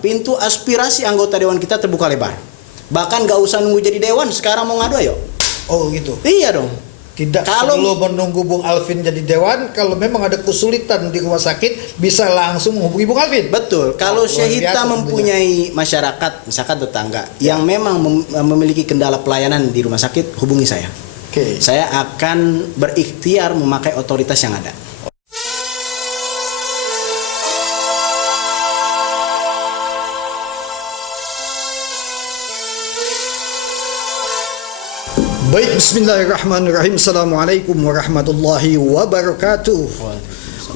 pintu aspirasi anggota dewan kita terbuka lebar. Bahkan gak usah nunggu jadi dewan, sekarang mau ngadu ayo. Oh gitu. Iya dong. Tidak Kalau- perlu menunggu Bung Alvin jadi dewan. Kalau memang ada kesulitan di rumah sakit, bisa langsung menghubungi Bung Alvin. Betul. Kalau Luar Syahita biasa mempunyai masyarakat, misalkan tetangga yang memang memiliki kendala pelayanan di rumah sakit, hubungi saya. Oke. Saya akan berikhtiar memakai otoritas yang ada. Baik, bismillahirrahmanirrahim. Assalamualaikum warahmatullahi wabarakatuh.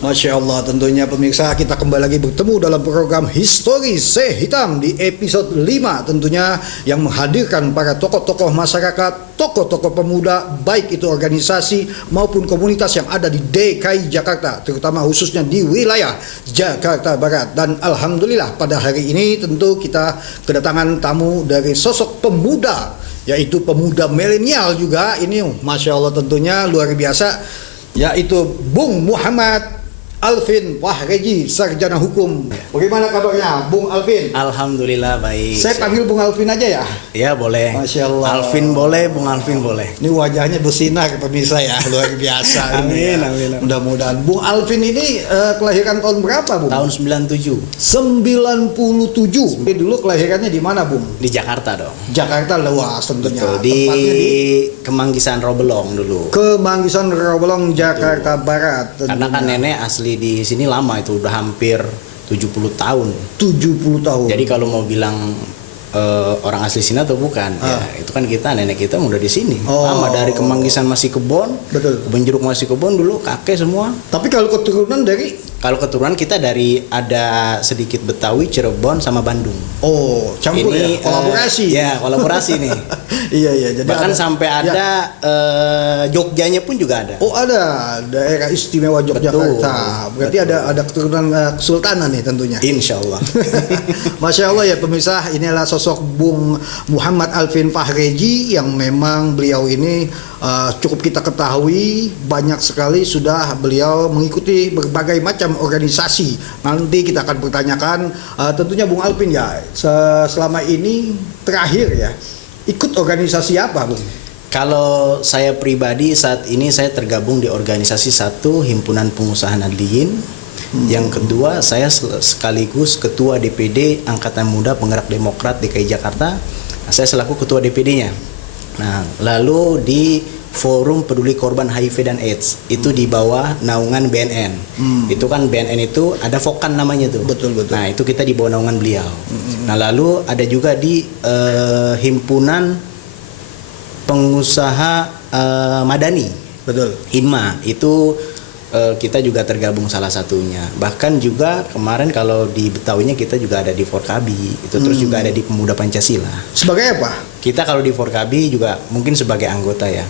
Masya Allah, tentunya pemirsa, kita kembali lagi bertemu dalam program Histori Sehitam di episode 5 tentunya, yang menghadirkan para tokoh-tokoh masyarakat, tokoh-tokoh pemuda, baik itu organisasi maupun komunitas yang ada di DKI Jakarta, terutama khususnya di wilayah Jakarta Barat. Dan alhamdulillah pada hari ini tentu kita kedatangan tamu dari sosok pemuda, yaitu pemuda milenial juga. Ini Masya Allah tentunya luar biasa, yaitu Bung Muhammad Alvin Fahreji, sarjana hukum. Bagaimana kabarnya Bung Alvin? Alhamdulillah baik. Saya panggil Bung Alvin aja ya? Ya boleh. Masya Allah. Alvin boleh, Bung Alvin boleh. Ini wajahnya bersinar pemirsa ya, luar biasa. Amin, ini ya. amin. Mudah-mudahan. Bung Alvin ini kelahiran tahun berapa, Bung? Tahun 97 97. Dulu kelahirannya di mana, Bung? di Jakarta dong. Jakarta luas tentunya. Betul, di Tempatnya di Kemanggisan Robelong dulu. Kemanggisan Rawalong, Jakarta Barat. Karena kan tentunya. nenek asli di sini lama, itu udah hampir 70 tahun. 70 tahun. Jadi kalau mau bilang orang asli sini atau bukan, ya itu kan nenek kita udah di sini. Oh. Lama, dari Kemanggisan masih kebon, Betul. Kebun jeruk masih kebon dulu, kakek semua. Tapi kalau keturunan dari Keturunan kita ada sedikit Betawi, Cirebon sama Bandung. campur Ini ya, kolaborasi. Ya, kolaborasi nih. Iya. Jadi Bahkan ada- sampai ya. ada Jogjanya pun juga ada. Oh, ada daerah istimewa Yogyakarta. Betul, Berarti betul. ada keturunan kesultanan nih tentunya. Insya Allah. Masya Allah ya pemirsa, inilah sosok Bung Muhammad Alvin Fahreji yang memang beliau ini cukup kita ketahui banyak sekali sudah beliau mengikuti berbagai macam organisasi. Nanti kita akan pertanyakan tentunya Bung Alvin ya, selama ini terakhir ya ikut organisasi apa, Bung? Kalau saya pribadi saat ini saya tergabung di organisasi satu, Himpunan Pengusaha Nadliyin. Yang kedua, saya sekaligus Ketua DPD Angkatan Muda Penggerak Demokrat DKI Jakarta. Saya selaku Ketua DPD-nya. Nah, lalu di Forum Peduli Korban HIV dan AIDS itu di bawah naungan BNN. Itu kan BNN itu ada Vokan namanya tuh. Betul. Nah, itu kita di bawah naungan beliau. Nah, lalu ada juga di Himpunan Pengusaha Madani. Betul. HIMA itu kita juga tergabung salah satunya. Bahkan juga kemarin kalau di Betawinya kita juga ada di Forkabi. Itu terus juga ada di Pemuda Pancasila. Sebagai apa? Kita kalau di Forkabi juga mungkin sebagai anggota ya.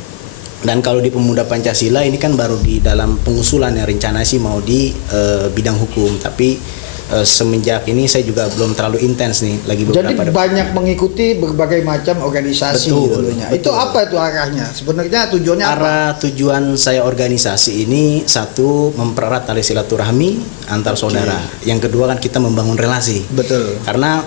Dan kalau di Pemuda Pancasila ini kan baru di dalam pengusulan ya, rencana sih mau di bidang hukum, tapi semenjak ini saya juga belum terlalu intens nih, lagi Jadi beberapa banyak mengikuti berbagai macam organisasi tentunya. Itu betul. apa itu arahnya? Sebenarnya tujuannya apa? Arah tujuan saya organisasi ini, satu, mempererat tali silaturahmi antar saudara. Yang kedua kan kita membangun relasi. Betul. Karena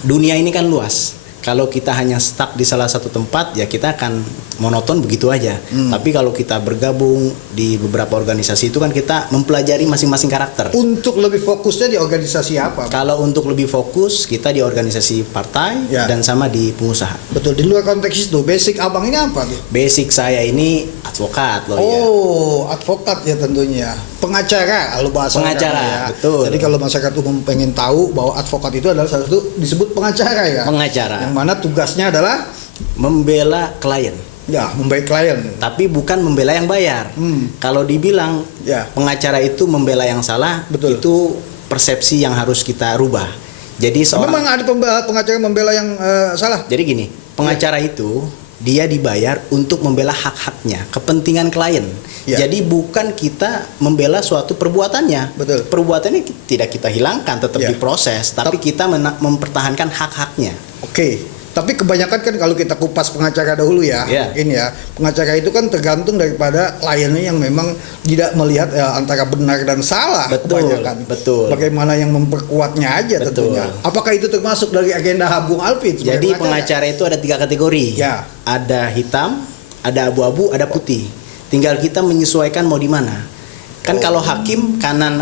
dunia ini kan luas. Kalau kita hanya stuck di salah satu tempat, ya kita akan monoton begitu aja. Tapi kalau kita bergabung di beberapa organisasi itu kan kita mempelajari masing-masing karakter. Untuk lebih fokusnya di organisasi apa? Kalau untuk lebih fokus, kita di organisasi partai Ya. dan sama di pengusaha. Betul, di luar konteks itu, basic abang ini apa tuh? Basic saya ini advokat loh ya. Oh, advokat ya tentunya. Pengacara, kalau bahasa Pengacara, orang ya. betul. Jadi kalau masyarakat umum pengen tahu bahwa advokat itu adalah salah satu disebut pengacara ya. Pengacara. Yang mana tugasnya adalah Membela klien. ya membela klien. Tapi bukan membela yang bayar. Kalau dibilang Ya. pengacara itu membela yang salah, Betul. itu persepsi yang harus kita rubah. Jadi Memang ada pengacara membela yang salah. jadi gini, pengacara itu dia dibayar untuk membela hak-haknya, kepentingan klien. Ya. Jadi bukan kita membela suatu perbuatannya. Betul. Perbuatannya tidak kita hilangkan, tetap Ya. diproses, tapi kita mempertahankan hak-haknya. Oke. Tapi kebanyakan kan kalau kita kupas pengacara dahulu ya, Iya. mungkin ya, pengacara itu kan tergantung daripada kliennya yang memang tidak melihat antara benar dan salah. Betul, Kebanyakan. betul. Bagaimana yang memperkuatnya aja Betul. tentunya. Apakah itu termasuk dari agenda Bung Alvin? sebagai Jadi pengacara itu ada 3 kategori. Ya. Ada hitam, ada abu-abu, ada putih. Tinggal kita menyesuaikan mau di mana. Kan kalau hakim kanan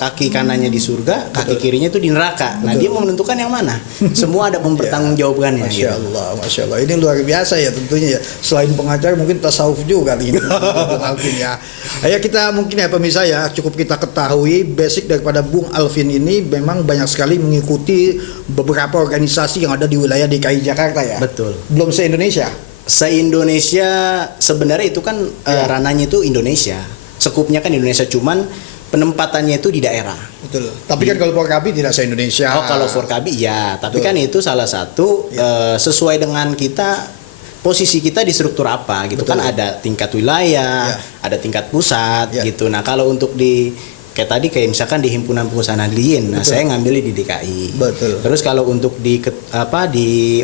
kaki kanannya di surga, kaki kirinya itu di neraka. Nah, Betul. dia mau menentukan yang mana. Semua ada mempertanggungjawabkannya. Masya gitu. Allah, Masya Allah. Ini luar biasa ya tentunya ya. Selain pengacara mungkin tasawuf juga nih. Bung Alvin ya. Ya kita mungkin ya pemirsa ya, cukup kita ketahui basic daripada Bung Alvin ini memang banyak sekali mengikuti beberapa organisasi yang ada di wilayah DKI Jakarta ya. Betul. Belum se-Indonesia. Se-Indonesia sebenarnya itu kan ranahnya itu Indonesia. Sekupnya kan Indonesia, cuman penempatannya itu di daerah. Betul. Tapi kan kalau Forkabi tidak se-Indonesia. Oh, kalau Forkabi ya, tapi Betul. kan itu salah satu sesuai dengan kita posisi kita di struktur apa gitu. Betul. Kan ada tingkat wilayah, Ya. ada tingkat pusat Ya. gitu. Nah, kalau untuk kayak tadi misalkan di Himpunan Pengusaha Nahdliyin, nah Betul. saya ngambil di DKI. Betul. Terus kalau untuk di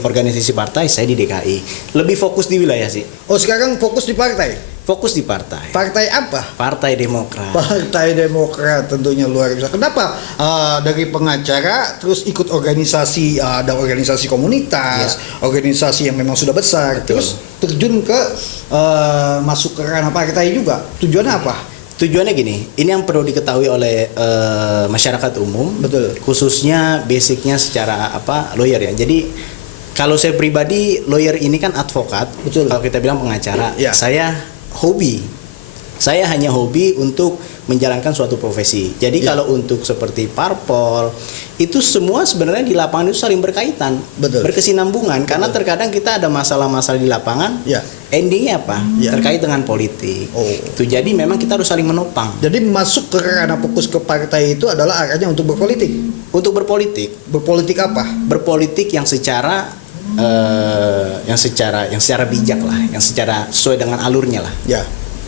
organisasi partai saya di DKI. Lebih fokus di wilayah sih. Oh, sekarang fokus di partai. Fokus di partai. Partai apa? Partai Demokrat. Partai Demokrat tentunya luar biasa. Kenapa dari pengacara terus ikut organisasi, ada organisasi komunitas, organisasi yang memang sudah besar, Betul. terus terjun ke masuk ke ranah partai juga. Tujuannya apa? Tujuannya gini, ini yang perlu diketahui oleh masyarakat umum, Betul. khususnya basicnya secara lawyer ya. Jadi kalau saya pribadi lawyer ini kan advokat, Betul. kalau kita bilang pengacara, Ya. saya hobi. Saya hanya hobi untuk menjalankan suatu profesi. Jadi Ya. kalau untuk seperti parpol itu semua sebenarnya di lapangan itu saling berkaitan, Betul. berkesinambungan. Karena terkadang kita ada masalah-masalah di lapangan, Ya. endingnya apa? Ya. Terkait dengan politik. Oh. Itu jadi memang kita harus saling menopang. Jadi masuk ke ranah fokus ke partai itu adalah arahnya untuk berpolitik. Untuk berpolitik, Berpolitik apa? berpolitik yang secara bijak lah, yang secara sesuai dengan alurnya lah, Ya.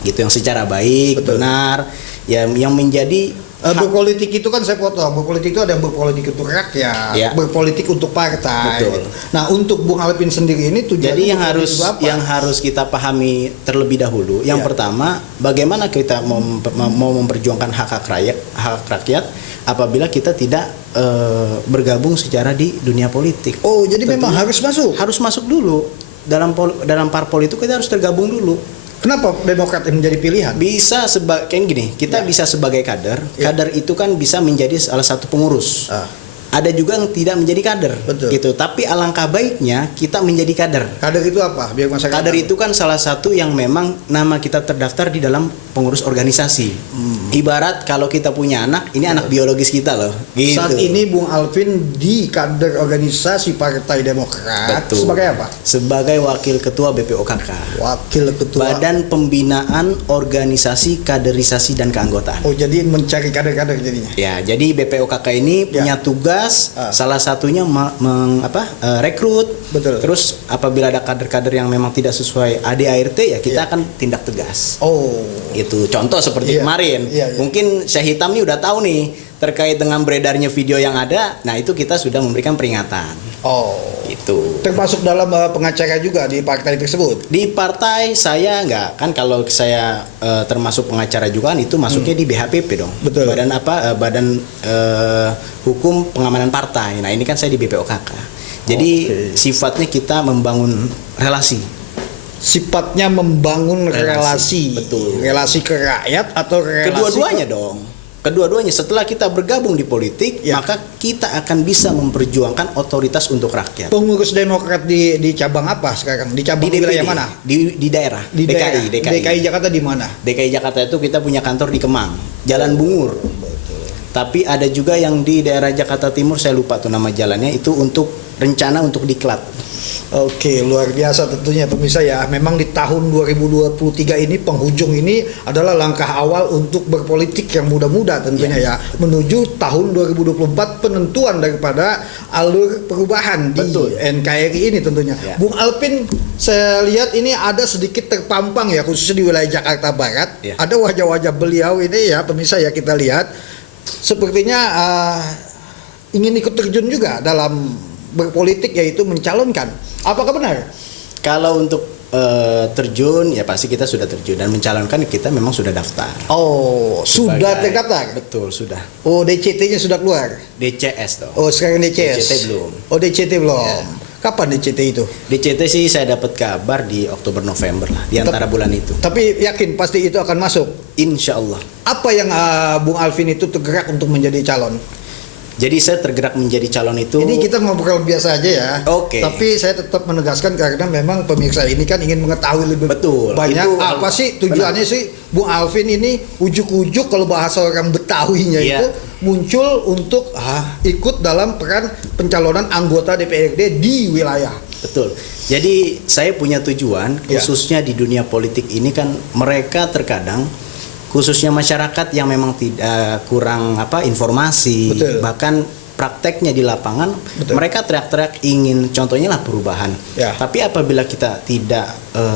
gitu, yang secara baik, Betul. benar, yang menjadi hak. Berpolitik itu kan saya potong. Berpolitik itu ada yang berpolitik untuk rakyat, Ya. berpolitik untuk partai. Betul. Nah, untuk Bung Alvin sendiri ini tujuannya Jadi berpolitik itu apa? yang harus kita pahami terlebih dahulu, yang Ya. pertama, bagaimana kita mau memperjuangkan hak rakyat apabila kita tidak bergabung secara di dunia politik. Oh, jadi memang Tentunya harus masuk. harus masuk dulu dalam parpol itu, kita harus tergabung dulu. Kenapa Demokrat ini menjadi pilihan? Bisa kayak gini, kita Ya. bisa sebagai kader. Ya. Kader itu kan bisa menjadi salah satu pengurus. Ada juga yang tidak menjadi kader, Betul. gitu. Tapi alangkah baiknya kita menjadi kader. Kader itu apa? Biar masyarakat Kader tahu. itu kan salah satu yang memang nama kita terdaftar di dalam pengurus organisasi. Ibarat kalau kita punya anak, ini anak biologis kita loh. Gitu. Saat ini Bung Alvin di kader organisasi Partai Demokrat Betul. sebagai apa? Sebagai wakil ketua BPOKK. Wakil ketua. Badan Pembinaan Organisasi Kaderisasi dan Keanggotaan. Oh, jadi mencari kader-kader jadinya. Ya, jadi BPOKK ini Ya. punya tugas salah satunya rekrut. Betul. Terus apabila ada kader-kader yang memang tidak sesuai ADART ya kita Ya. akan tindak tegas. Oh. Itu contoh seperti Iya. kemarin. Iya, iya. Mungkin Syekh Hitam nih udah tahu nih terkait dengan beredarnya video yang ada. Nah, itu kita sudah memberikan peringatan. Oh. Itu. Termasuk dalam pengacara juga di partai tersebut. Di partai saya enggak, kan kalau saya termasuk pengacara juga kan itu masuknya di BHPP dong. Betul. Badan Hukum Pengamanan Partai. Nah, ini kan saya di BPOKK. Jadi Oke. sifatnya kita membangun relasi. Sifatnya membangun relasi. Betul. Relasi ke rakyat atau relasi Kedua-duanya dong. Kedua-duanya setelah kita bergabung di politik, Ya. maka kita akan bisa memperjuangkan otoritas untuk rakyat. Pengurus Demokrat di cabang apa sekarang? Di cabang Di wilayah DPD, mana? di daerah, Di daerah. DKI. DKI Jakarta di mana? DKI Jakarta itu kita punya kantor di Kemang, Jalan Bungur. Tapi ada juga yang di daerah Jakarta Timur, saya lupa tuh nama jalannya, itu untuk rencana untuk diklat. Oke, luar biasa tentunya pemirsa ya. Memang di tahun 2023 ini penghujung ini adalah langkah awal untuk berpolitik yang muda-muda tentunya ya. Menuju tahun 2024 penentuan daripada alur perubahan Betul. di NKRI ini tentunya. Ya. Bung Alvin, saya lihat ini ada sedikit terpampang ya khususnya di wilayah Jakarta Barat. Ya. Ada wajah-wajah beliau ini ya pemirsa ya, kita lihat sepertinya ingin ikut terjun juga dalam berpolitik, yaitu mencalonkan. Apakah benar? Kalau untuk terjun ya pasti kita sudah terjun, dan mencalonkan kita memang sudah daftar. Oh, sudah terdaftar? Betul, sudah. Oh, DCT-nya sudah keluar? DCS toh. Oh, sekarang DCS? DCT belum. Oh, DCT belum. Ya. Kapan DCT itu? DCT sih saya dapat kabar di Oktober November lah, di antara bulan itu. Tapi yakin pasti itu akan masuk? Insya Allah. Apa yang Bung Alvin itu tergerak untuk menjadi calon? Jadi saya tergerak menjadi calon itu. Ini kita ngobrol biasa aja ya. Oke. Tapi saya tetap menegaskan karena memang pemirsa ini kan ingin mengetahui lebih Betul. banyak Itu apa sih tujuannya sih Bung Alvin ini ujuk-ujuk kalau bahasa orang Betawinya Iya. itu muncul untuk ikut dalam peran pencalonan anggota DPRD di wilayah. Betul. Jadi saya punya tujuan Ya. khususnya di dunia politik ini kan, mereka terkadang khususnya masyarakat yang memang tidak kurang informasi, Betul. bahkan prakteknya di lapangan. Betul. Mereka teriak-teriak ingin contohnya lah perubahan. Ya. Tapi apabila kita tidak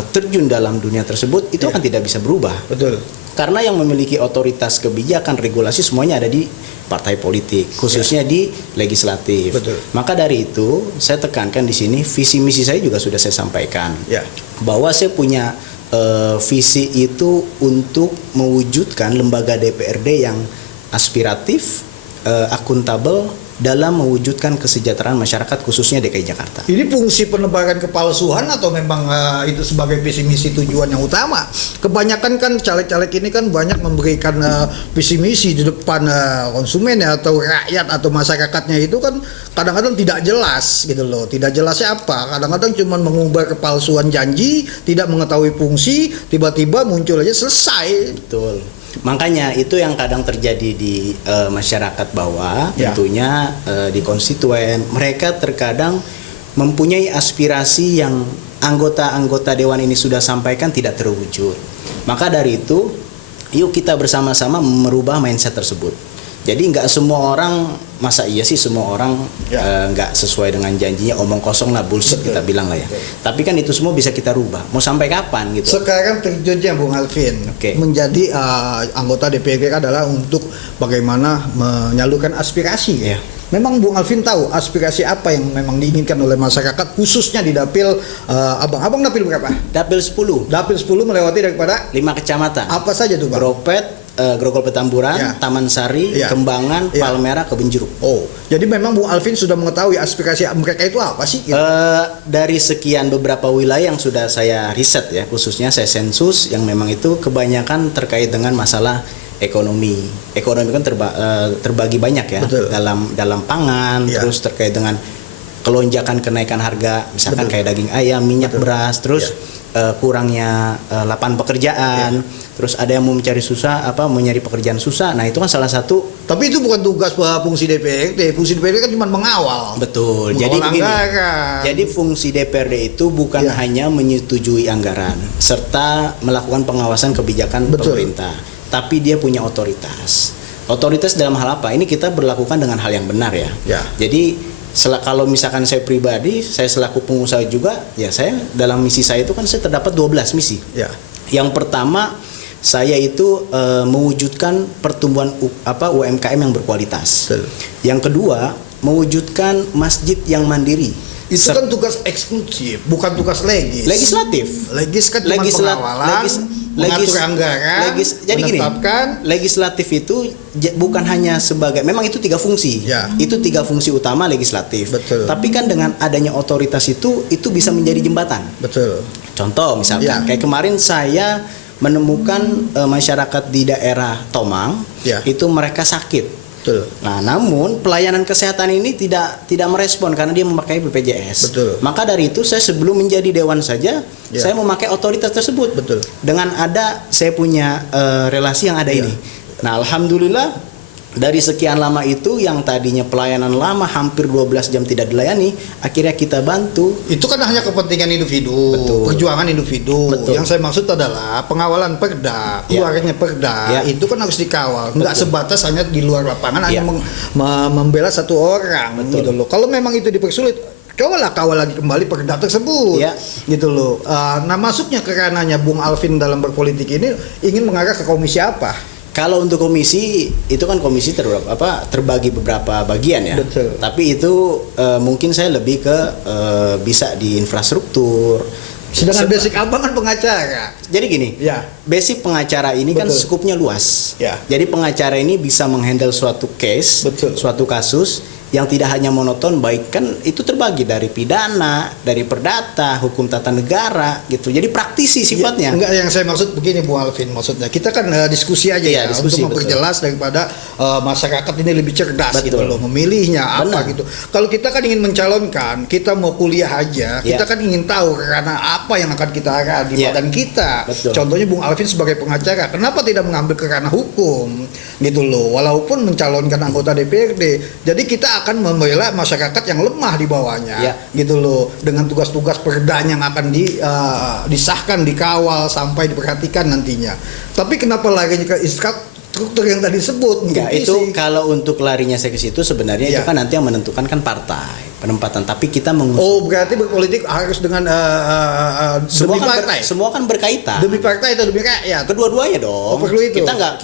terjun dalam dunia tersebut, itu Ya. akan tidak bisa berubah. Betul. Karena yang memiliki otoritas kebijakan regulasi semuanya ada di partai politik, khususnya di legislatif. Betul. Maka dari itu saya tekankan di sini, visi misi saya juga sudah saya sampaikan, Ya. bahwa saya punya visi itu untuk mewujudkan lembaga DPRD yang aspiratif, akuntabel dalam mewujudkan kesejahteraan masyarakat khususnya DKI Jakarta. Ini fungsi penebaran kepalsuan atau memang itu sebagai visi misi tujuan yang utama? Kebanyakan kan caleg-caleg ini kan banyak memberikan visi misi di depan konsumen ya, atau rakyat atau masyarakatnya, itu kan kadang-kadang tidak jelas gitu loh. Tidak jelasnya apa? Kadang-kadang cuma mengubah kepalsuan janji, tidak mengetahui fungsi, tiba-tiba muncul aja selesai. Betul. Makanya itu yang kadang terjadi di masyarakat bawah, Ya. tentunya di konstituen. Mereka terkadang mempunyai aspirasi yang anggota-anggota dewan ini sudah sampaikan tidak terwujud. Maka dari itu, yuk kita bersama-sama merubah mindset tersebut. Jadi nggak semua orang, masa iya sih semua orang Ya. nggak sesuai dengan janjinya, omong kosong lah, bullshit. Betul. Kita bilang lah ya. Betul. Tapi kan itu semua bisa kita rubah. Mau sampai kapan gitu? Sekarang terjunnya Bung Alvin Oke. menjadi anggota DPRD adalah untuk bagaimana menyalurkan aspirasi. Iya. Memang Bung Alvin tahu aspirasi apa yang memang diinginkan oleh masyarakat, khususnya di dapil Abang. Abang dapil berapa? Dapil 10, Dapil 10 melewati daripada 5 kecamatan. apa saja tuh Bang? Gropet, Grogol Petamburan, Ya. Taman Sari, Ya. Kembangan, Ya. Palmerah, Kebonjeruk. Oh, jadi memang Bung Alvin sudah mengetahui aspirasi mereka itu apa sih? Dari sekian beberapa wilayah yang sudah saya riset ya, khususnya saya sensus, yang memang itu kebanyakan terkait dengan masalah ekonomi. Ekonomi kan terbagi banyak ya, Betul. dalam pangan, Ya. terus terkait dengan kelonjakan kenaikan harga, misalkan Betul. kayak daging ayam, minyak, Betul. beras, terus kurangnya lapangan pekerjaan, terus ada yang mau mencari mau nyari pekerjaan susah. Nah, itu kan salah satu. Tapi itu bukan tugas fungsi DPRD. Fungsi DPRD kan cuma mengawal. Betul. Jadi Mengelola begini. anggaran. Jadi fungsi DPRD itu bukan Ya. hanya menyetujui anggaran serta melakukan pengawasan kebijakan Betul. pemerintah, tapi dia punya otoritas. Otoritas dalam hal apa? Ini kita berlakukan dengan hal yang benar ya. Ya. Jadi kalau misalkan saya pribadi, saya selaku pengusaha juga, ya saya dalam misi saya itu kan saya terdapat 12 misi. Ya. Yang pertama, saya itu mewujudkan pertumbuhan UMKM yang berkualitas. Betul. Yang kedua, mewujudkan masjid yang mandiri. Itu kan tugas eksklusif, bukan tugas Legislatif. Legis kan cuma pengawalan, mengatur anggaran, jadi gini, menetapkan. legislatif itu bukan hanya sebagai, memang itu 3 fungsi. Ya. Itu 3 fungsi utama legislatif. Betul. Tapi kan dengan adanya otoritas itu bisa menjadi jembatan. Betul. Contoh misalkan, Ya. kayak kemarin saya menemukan masyarakat di daerah Tomang, Ya. itu mereka sakit. Betul. Nah, namun pelayanan kesehatan ini tidak merespon karena dia memakai BPJS. Betul. Maka dari itu saya sebelum menjadi dewan saja, Ya. saya memakai otoritas tersebut. Betul. Dengan saya punya relasi yang ada Ya. ini. Nah, alhamdulillah dari sekian lama itu yang tadinya pelayanan lama hampir 12 jam tidak dilayani, akhirnya kita bantu. Itu kan hanya kepentingan individu, Betul. perjuangan individu. Betul. Yang saya maksud adalah pengawalan Perda, Ya. keluarnya Perda, Ya. itu kan harus dikawal. Nggak Betul. sebatas hanya di luar lapangan, Ya. hanya membela satu orang, Betul. gitu loh. Kalau memang itu dipersulit, cobalah kawal lagi kembali Perda tersebut, Ya. gitu loh. Nah, masuknya ke ranahnya Bung Alvin dalam berpolitik ini ingin mengarah ke komisi apa? Kalau untuk komisi itu kan komisi terbagi beberapa bagian ya. Betul. Tapi itu mungkin saya lebih ke bisa di infrastruktur. Sedangkan basic abang kan pengacara. Jadi gini, Ya. basic pengacara ini kan Betul. skupnya luas. Ya. Jadi pengacara ini bisa menghandle suatu case, Betul. suatu kasus yang tidak hanya monoton, baik kan itu terbagi dari pidana, dari perdata, hukum tata negara gitu. Jadi praktisi sifatnya. Ya, enggak, yang saya maksud begini Bu Alvin, maksudnya kita kan diskusi aja Iya, ya diskusi, untuk memperjelas daripada masyarakat ini lebih cerdas Betul. gitu loh, memilihnya apa Benar. gitu. Kalau kita kan ingin mencalonkan, kita mau kuliah aja, kita Iya. kan ingin tahu karena apa yang akan kita arah di Iya. badan kita. Betul. Contohnya Bung Alvin sebagai pengacara, kenapa tidak mengambil ke ranah hukum gitu loh, walaupun mencalonkan anggota DPRD. Jadi kita akan membela masyarakat yang lemah di bawahnya, Ya. gitu loh, dengan tugas-tugas perdanya yang akan disahkan, dikawal sampai diperhatikan nantinya. Tapi kenapa larinya ke struktur yang tadi disebut? Enggak, mungkin itu visi. kalau untuk larinya saya ke situ sebenarnya Iya. itu kan nanti yang menentukan kan partai penempatan. Tapi kita mengusung Oh, berarti berpolitik harus dengan semua demi kan partai. semua kan berkaitan. Demi partai atau demi rakyat? Kedua-duanya dong. Oh, perlu itu. Kita Iya.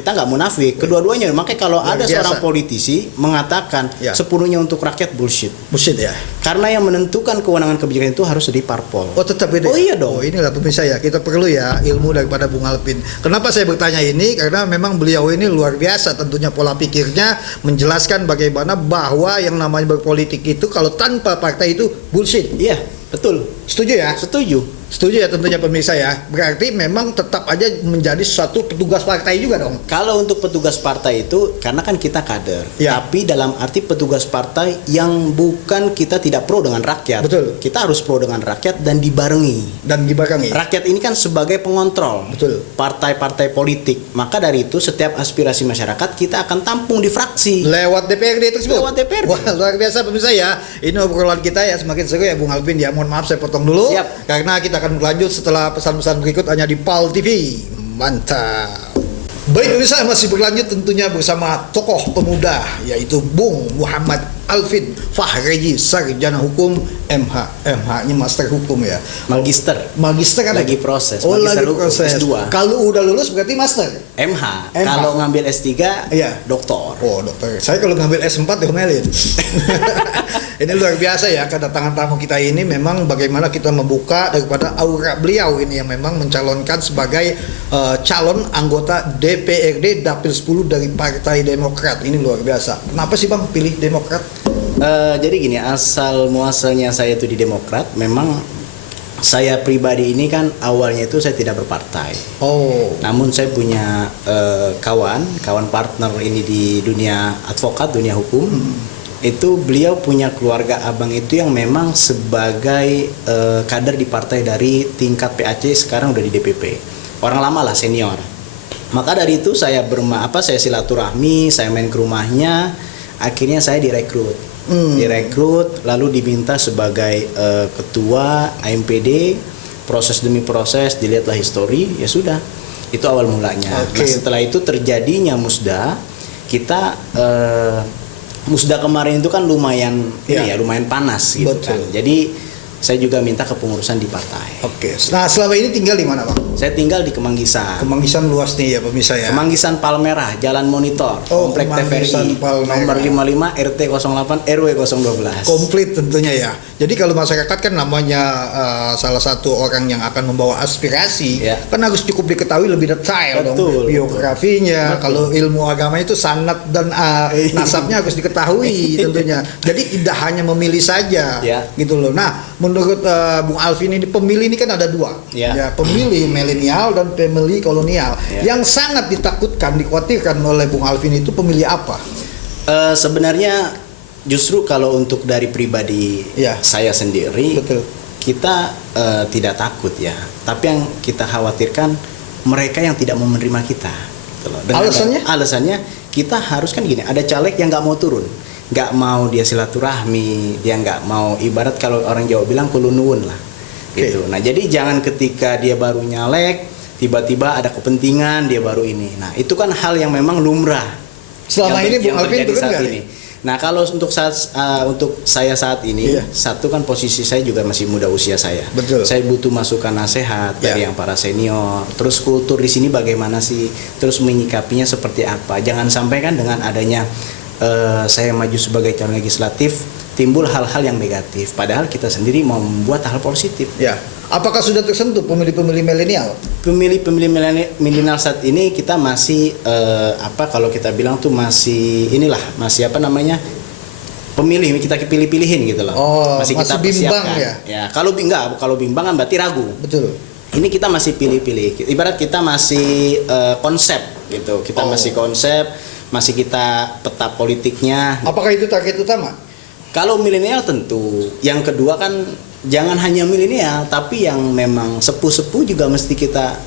nggak munafik. Kedua-duanya. Makanya kalau Luar ada biasa. seorang politisi mengatakan Iya. sepenuhnya untuk rakyat, bullshit. Bullshit ya. Karena yang menentukan kewenangan kebijakan itu harus di parpol. Oh, tetap itu. Oh, iya dong. Oh, inilah pemirsa ya, kita perlu ya ilmu daripada Bung Alvin. Kenapa saya bertanya ini? Karena memang beliau ini luar biasa tentunya pola pikirnya, menjelaskan bagaimana bahwa yang namanya berpolitik itu kalau tanpa partai itu bullshit. Iya, betul. Setuju ya? Setuju. Setuju ya tentunya pemirsa ya. Berarti memang tetap aja menjadi suatu petugas partai juga dong. Kalau untuk petugas partai itu karena kan kita kader, Ya. tapi dalam arti petugas partai yang bukan kita tidak pro dengan rakyat. Betul. Kita harus pro dengan rakyat dan dibarengi. Dan dibarengi. Rakyat ini kan sebagai pengontrol Betul. partai-partai politik. Maka dari itu setiap aspirasi masyarakat kita akan tampung di fraksi. Lewat DPRD tersebut. Lewat DPRD. Wah, luar biasa pemirsa ya. Ini obrolan kita ya semakin seru ya Bung Alvin ya. Mohon maaf saya potong dulu. Siap. Karena kita akan berlanjut setelah pesan-pesan berikut hanya di PAL TV. Mantap. Baik pemirsa, masih berlanjut tentunya bersama tokoh pemuda yaitu Bung Muhammad Alvin Fahreji, sarjana hukum MH. MH-nya master hukum ya. Magister. Magister kan Lagi proses. Oh, Magister lagi hukum, proses. S2. Kalau udah lulus berarti master. MH. MH. Kalau ngambil S3 Iya. doktor. Oh dokter, saya kalau ngambil S4 diomelin. Ini luar biasa ya kedatangan tamu kita ini, memang bagaimana kita membuka daripada aura beliau ini yang memang mencalonkan sebagai calon anggota DPRD Dapil 10 dari Partai Demokrat. Ini luar biasa. Kenapa sih Bang pilih Demokrat? Jadi gini, asal muasalnya saya itu di Demokrat, memang saya pribadi ini kan awalnya itu saya tidak berpartai. Oh, Namun saya punya kawan partner ini di dunia advokat, dunia hukum. Itu beliau punya keluarga abang itu yang memang sebagai kader di partai dari tingkat PAC, sekarang udah di DPP. Orang lama lah, senior. Maka dari itu saya saya silaturahmi, saya main ke rumahnya, akhirnya saya direkrut. Direkrut lalu diminta sebagai ketua AMPD, proses demi proses, dilihatlah histori, ya sudah. Itu awal mulanya. Oke. Nah, setelah itu terjadinya musda, kita musda kemarin itu kan lumayan lumayan panas gitu. Betul. Kan. Jadi saya juga minta kepengurusan di partai. oke. Nah selama ini tinggal di mana Bang? Saya tinggal di Kemanggisan. Kemanggisan luas nih ya pemirsa ya. Kemanggisan Palmerah, Jalan Monitor, Oh, Komplek Kemanggisan TVRI, Palmerah. nomor 55 RT 08 RW 012. Komplit tentunya ya. Jadi kalau masyarakat kan namanya salah satu orang yang akan membawa aspirasi, Ya. kan harus cukup diketahui lebih detail dong Betul, biografinya. betul. Kalau ilmu agama itu sanad dan nasabnya harus diketahui tentunya. Jadi tidak hanya memilih saja, Ya. gitu loh. Nah, menurut Bung Alvin ini pemilih ini kan ada dua, Ya. pemilih milenial dan pemilih kolonial. Ya. Yang sangat ditakutkan, dikhawatirkan oleh Bung Alvin itu pemilih apa? Sebenarnya justru kalau untuk dari pribadi Ya. saya sendiri, Betul. kita tidak takut ya. Tapi yang kita khawatirkan mereka yang tidak mau menerima kita. Gitu loh. Alasannya? Alasannya kita harus kan gini, ada caleg yang nggak mau turun, nggak mau dia silaturahmi, dia nggak mau, ibarat kalau orang Jawa bilang kulunuun lah. Gitu. Nah jadi jangan ketika dia baru nyalek, tiba-tiba ada kepentingan dia baru ini. Nah itu kan hal yang memang lumrah. Selama ini Bung yang Alvin terjadi turun saat nggak ini. nih? Nah, kalau untuk untuk saya saat ini, Iya. satu kan posisi saya juga masih muda usia saya. Betul. Saya butuh masukan nasihat dari Iya. yang para senior. Terus kultur di sini bagaimana sih? Terus menyikapinya seperti apa? Jangan sampai kan dengan adanya saya maju sebagai calon legislatif timbul hal-hal yang negatif. Padahal kita sendiri mau membuat hal positif. Ya. Apakah sudah tersentuh pemilih-pemilih milenial? Pemilih-pemilih milenial saat ini kita masih kalau kita bilang tuh masih masih pemilih kita pilih-pilihin gitu loh. Oh, masih kita masih bimbang persiapkan. ya? Kalau bimbang kan berarti ragu. Betul. Ini kita masih pilih-pilih. Ibarat kita masih konsep gitu. Kita masih konsep, masih kita peta politiknya. Apakah itu target utama? Kalau milenial tentu. Yang kedua kan jangan hanya milenial, tapi yang memang sepuh-sepuh juga mesti kita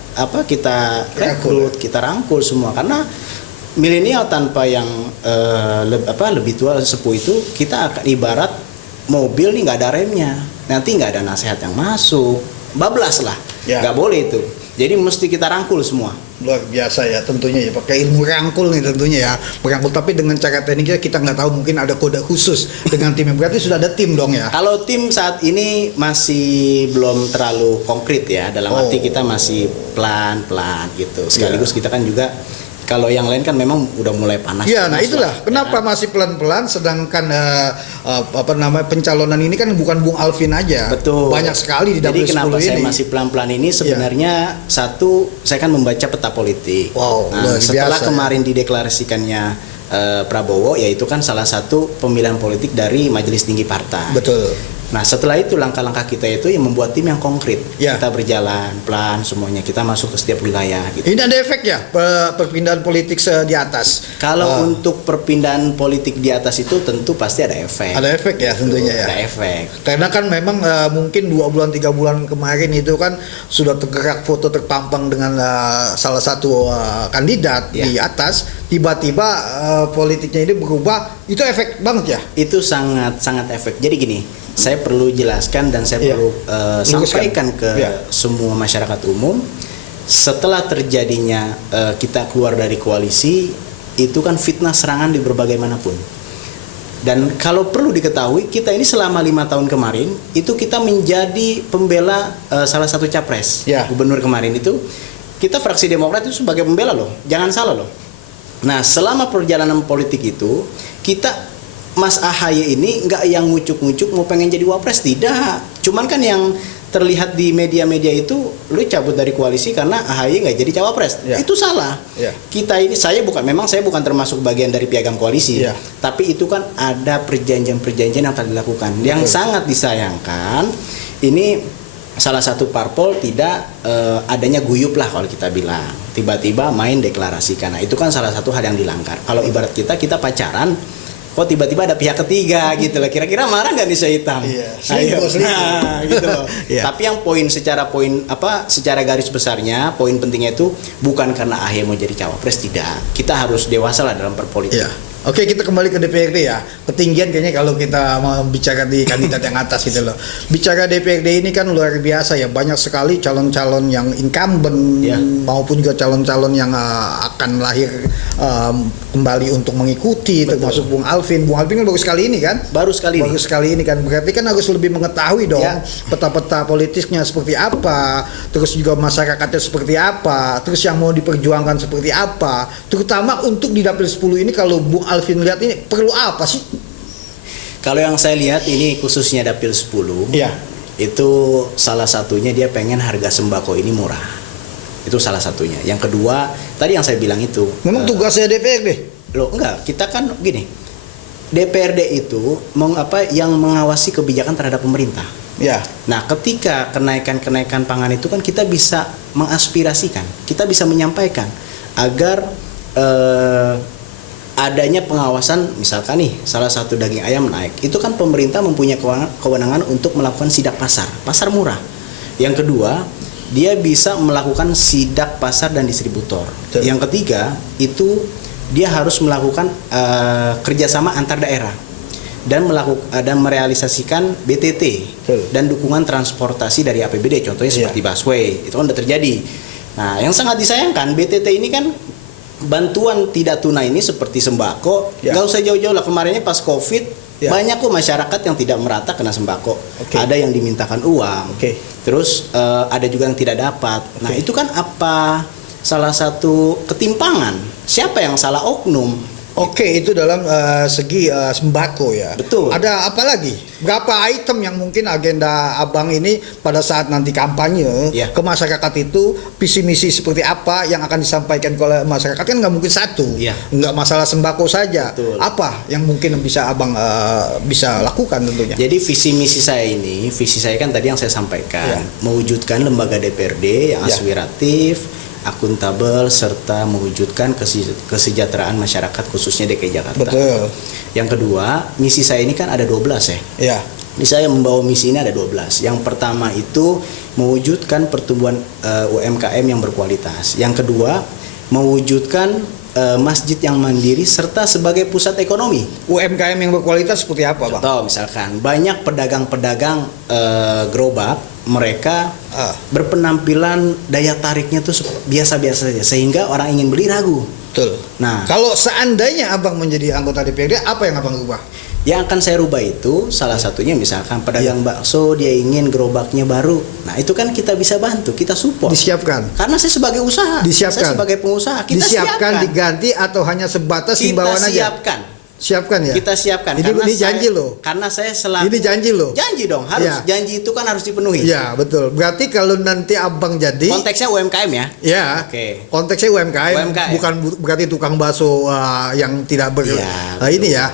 rekrut, kita rangkul semua. Karena milenial tanpa yang lebih tua sepuh itu kita akan ibarat mobil nih nggak ada remnya, nanti nggak ada nasihat yang masuk, bablas lah, nggak boleh itu. Jadi mesti kita rangkul semua. Luar biasa ya tentunya ya, pakai ilmu rangkul nih tentunya ya, merangkul, tapi dengan cara tekniknya kita nggak tahu, mungkin ada kode khusus dengan tim. Berarti sudah ada tim dong ya? Kalau tim saat ini masih belum terlalu konkret ya, dalam arti kita masih pelan-pelan gitu. Sekaligus kita kan juga kalau yang lain kan memang udah mulai panas. Iya, nah itulah kenapa masih pelan-pelan, sedangkan pencalonan ini kan bukan Bung Alvin aja. Betul. Banyak sekali di Jadi W10 kenapa ini. saya masih pelan-pelan ini sebenarnya satu, saya kan membaca peta politik. Wow, luar setelah biasa, kemarin dideklarasikannya Prabowo, yaitu kan salah satu pemilihan politik dari Majelis Tinggi Partai. Betul. Nah, setelah itu langkah-langkah kita itu yang membuat tim yang konkret. Ya. Kita berjalan pelan semuanya, kita masuk ke setiap wilayah gitu. Ini ada efek ya perpindahan politik di atas. Kalau untuk perpindahan politik di atas itu tentu pasti ada efek. Ada efek ya tentunya ya. Ada efek. Karena kan memang mungkin 2 bulan 3 bulan kemarin itu kan sudah tergerak foto terpampang dengan salah satu kandidat di atas, tiba-tiba politiknya ini berubah, itu efek banget ya. Itu sangat efek. Jadi gini, saya perlu jelaskan dan saya perlu sampaikan ke semua masyarakat umum, setelah terjadinya kita keluar dari koalisi, itu kan fitnah serangan di berbagai manapun. Dan kalau perlu diketahui, kita ini selama 5 tahun kemarin itu kita menjadi pembela salah satu capres gubernur kemarin itu. Kita fraksi Demokrat itu sebagai pembela loh, jangan salah loh. Nah, selama perjalanan politik itu kita Mas AHY ini nggak yang ngucuk-ngucuk mau pengen jadi wapres, tidak. Cuman kan yang terlihat di media-media itu lu cabut dari koalisi karena AHY nggak jadi cawapres. Itu salah. Kita ini saya bukan termasuk bagian dari piagam koalisi. Tapi itu kan ada perjanjian-perjanjian yang telah dilakukan. Yang sangat disayangkan ini salah satu parpol tidak adanya guyup lah kalau kita bilang. Tiba-tiba main deklarasi, karena itu kan salah satu hal yang dilanggar. Kalau ibarat kita pacaran, kok tiba-tiba ada pihak ketiga gitu lah. Kira-kira marah nggak nih saya hitam? Nah, gitu loh. Tapi yang secara garis besarnya, poin pentingnya itu bukan karena AHY mau jadi cawapres, tidak. Kita harus dewasa lah dalam berpolitik. Oke, kita kembali ke DPRD ya. Ketinggian kayaknya kalau kita mau bicara di kandidat yang atas gitu loh. Bicara DPRD ini kan luar biasa ya. Banyak sekali calon-calon yang incumbent maupun juga calon-calon yang akan lahir kembali untuk mengikuti. Betul. Termasuk Bung Alvin. Bung Alvin kan baru sekali ini kan? Baru sekali ini kan. Berarti kan harus lebih mengetahui dong peta-peta politisnya seperti apa, terus juga masyarakatnya seperti apa, terus yang mau diperjuangkan seperti apa. Terutama untuk di Dapil 10 ini, kalau Bung Alvin lihat ini perlu apa sih? Kalau yang saya lihat ini khususnya Dapil 10, itu salah satunya dia pengen harga sembako ini murah. Itu salah satunya. Yang kedua, tadi yang saya bilang itu. Memang tugasnya DPRD? Loh, enggak. Kita kan gini. DPRD itu yang mengawasi kebijakan terhadap pemerintah. Nah, ketika kenaikan pangan itu kan kita bisa mengaspirasikan, kita bisa menyampaikan agar adanya pengawasan. Misalkan nih salah satu daging ayam naik, itu kan pemerintah mempunyai kewenangan untuk melakukan sidak pasar murah. Yang kedua, dia bisa melakukan sidak pasar dan distributor. Yang ketiga, itu dia harus melakukan kerjasama antar daerah dan merealisasikan BTT dan dukungan transportasi dari APBD, contohnya seperti busway. Itu kan udah terjadi. Nah, yang sangat disayangkan, BTT ini kan bantuan tidak tunai ini seperti sembako, Ya. nggak usah jauh-jauh lah. Kemarinnya pas COVID Ya. banyak kok masyarakat yang tidak merata kena sembako. Oke. Ada yang dimintakan uang. Oke. Terus ada juga yang tidak dapat. Nah itu kan apa salah satu ketimpangan? Siapa yang salah? Oknum. Oke, itu dalam segi sembako ya. Betul. Ada apa lagi? Berapa item yang mungkin agenda abang ini pada saat nanti kampanye Ya. ke masyarakat itu visi misi seperti apa yang akan disampaikan oleh masyarakat kan nggak mungkin satu, Ya. nggak masalah sembako saja. Betul. Apa yang mungkin bisa abang bisa lakukan tentunya? Jadi visi misi saya kan tadi yang saya sampaikan, Ya. mewujudkan lembaga DPRD yang Ya. aspiratif, akuntabel, serta mewujudkan kesejahteraan masyarakat khususnya DKI Jakarta. Betul. Yang kedua, misi saya ini kan ada 12 ya. Ya. Ini saya membawa misi ini ada 12. Yang pertama itu mewujudkan pertumbuhan UMKM yang berkualitas. Yang kedua, mewujudkan masjid yang mandiri serta sebagai pusat ekonomi. UMKM yang berkualitas seperti apa, Bang? Contoh misalkan banyak pedagang-pedagang gerobak, mereka berpenampilan daya tariknya tuh biasa-biasa saja sehingga orang ingin beli ragu. Betul. Nah, Kalau seandainya abang menjadi anggota DPRD, apa yang abang ubah? yang akan saya rubah itu salah satunya misalkan pedagang bakso dia ingin gerobaknya baru. Nah, itu kan kita bisa bantu, kita support. Disiapkan. Karena saya sebagai usaha, Disiapkan. saya sebagai pengusaha, kita Disiapkan, siapkan. diganti atau hanya sebatas Kita himbauan aja? siapkan. Siapkan ya. Kita siapkan. Ini janji loh. Karena saya selaku Ini janji loh. Janji dong, harus Ya. janji itu kan harus dipenuhi. Ya betul. Berarti kalau nanti abang jadi, Konteksnya UMKM ya. ya, Oke. konteksnya UMKM, UMKM. bukan berarti tukang bakso yang tidak Iya, ini ya.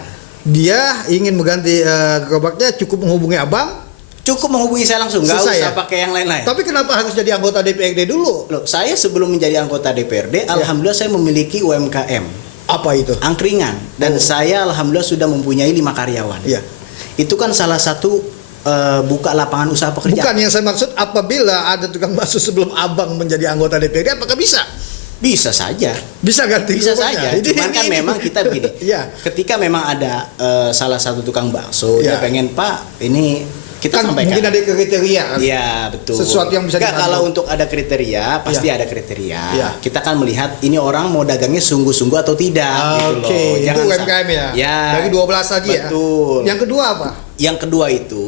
Dia ingin mengganti gerobaknya, cukup menghubungi abang. Cukup menghubungi saya langsung, nggak Selesai usah ya? pakai yang lain-lain. Tapi kenapa harus jadi anggota DPRD dulu? Loh, saya sebelum menjadi anggota DPRD, alhamdulillah saya memiliki UMKM, Apa itu? angkringan, dan Oh. saya alhamdulillah sudah mempunyai 5 karyawan. Iya. Itu kan salah satu buka lapangan usaha pekerjaan. Bukan yang saya maksud, apabila ada tukang bakso sebelum abang menjadi anggota DPRD, apakah bisa? Bisa saja. Bisa ganti Bisa gerobaknya? saja. Cuman kan memang kita begini. Iya. Ketika memang ada salah satu tukang bakso, Iya. dia pengen, Pak, ini kita Kan sampaikan. mungkin ada kriteria kan? Iya, betul. Sesuatu yang bisa Nggak, dibantu. kalau untuk ada kriteria, pasti Iya. ada kriteria. Iya. Kita kan melihat ini orang mau dagangnya sungguh-sungguh atau tidak gitu Oke, loh. itu Jangan UMKM ya? Ya. Dari 12 tadi ya? Betul. Yang kedua apa? Yang kedua itu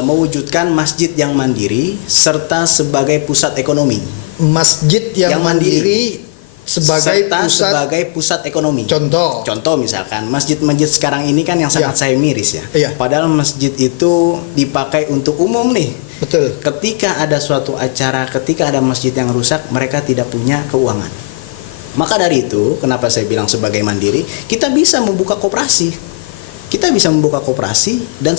mewujudkan masjid yang mandiri serta sebagai pusat ekonomi. Masjid yang, Yang mandiri. mandiri sebagai serta pusat. sebagai pusat ekonomi. Contoh. Contoh misalkan masjid-masjid sekarang ini kan yang sangat Ya. saya miris ya. Iya. Padahal masjid itu dipakai untuk umum nih. Betul. Ketika ada suatu acara, ketika ada masjid yang rusak, mereka tidak punya keuangan. Maka dari itu, kenapa saya bilang sebagai mandiri, kita bisa membuka koperasi. Kita bisa membuka koperasi dan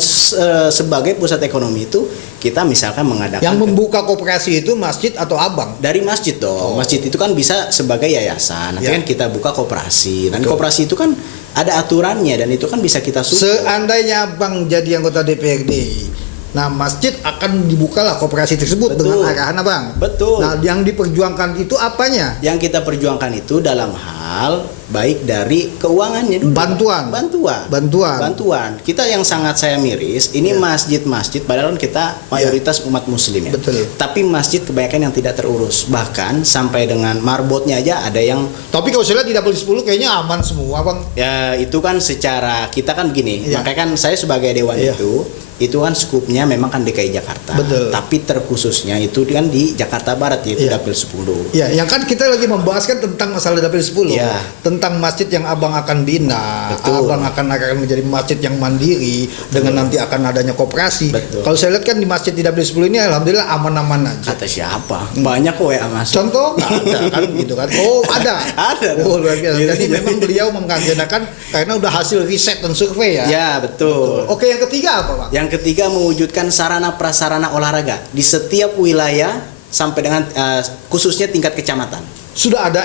sebagai pusat ekonomi itu kita misalkan mengadakan Yang membuka koperasi itu masjid atau abang? dari masjid dong. Oh. Masjid itu kan bisa sebagai yayasan. Nanti Ya. kan kita buka koperasi. Dan Betul. koperasi itu kan ada aturannya dan itu kan bisa kita support. Seandainya abang jadi anggota DPRD, nah masjid akan dibukalah koperasi tersebut Betul. dengan arahan abang. Betul. Nah yang diperjuangkan itu apanya? Yang kita perjuangkan itu dalam hal baik dari keuangannya dulu. Bantuan. Bantuan. Kita yang sangat saya miris, ini Ya. masjid-masjid padahal kita mayoritas umat muslim ya. Betul. Tapi masjid kebanyakan yang tidak terurus. Bahkan sampai dengan marbotnya aja ada yang Tapi kalau saya lihat tidak boleh 10 kayaknya aman semua bang. ya itu kan secara kita kan begini. Iya. Makanya kan saya sebagai dewan Iya. itu kan skupnya memang kan DKI Jakarta. Betul. Tapi terkhususnya itu kan di Jakarta Barat yaitu Iya. Dapil 10. Ya, yang kan kita lagi membahas kan tentang masalah Dapil 10. Iya. Tentang masjid yang abang akan bina. Betul. Abang akan menjadi masjid yang mandiri dengan nanti akan adanya koperasi. Betul. Kalau saya lihat kan di masjid di Dapil 10 ini alhamdulillah aman-aman aja. Kata siapa? Banyak kok ya Mas. Contoh nggak ada kan gitu kan? Oh ada. Ada dong. Oh luar biasa. Jadi memang beliau mengagendakan karena udah hasil riset dan survei ya. Ya, betul. Oke yang ketiga apa bang? Yang ketiga mewujudkan sarana prasarana olahraga di setiap wilayah sampai dengan khususnya tingkat kecamatan. Sudah ada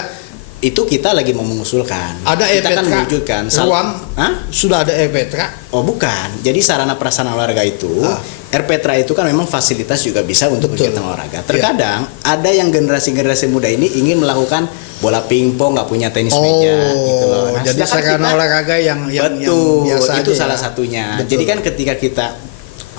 Itu kita lagi mau mengusulkan. Ada kita kan EPTRA, mewujudkan ruang. Hah? sudah ada EPTRA. Oh bukan. Jadi sarana prasarana olahraga itu Ah. RPTRA itu kan memang fasilitas juga bisa untuk Betul. kegiatan olahraga. Terkadang ada yang generasi-generasi muda ini ingin melakukan bola pingpong, nggak punya tenis meja gitu loh. Nah, Jadi sedangkan sarana kita- olahraga yang betul, biasa itu aja salah ya. satunya. Betul. Jadi kan ketika kita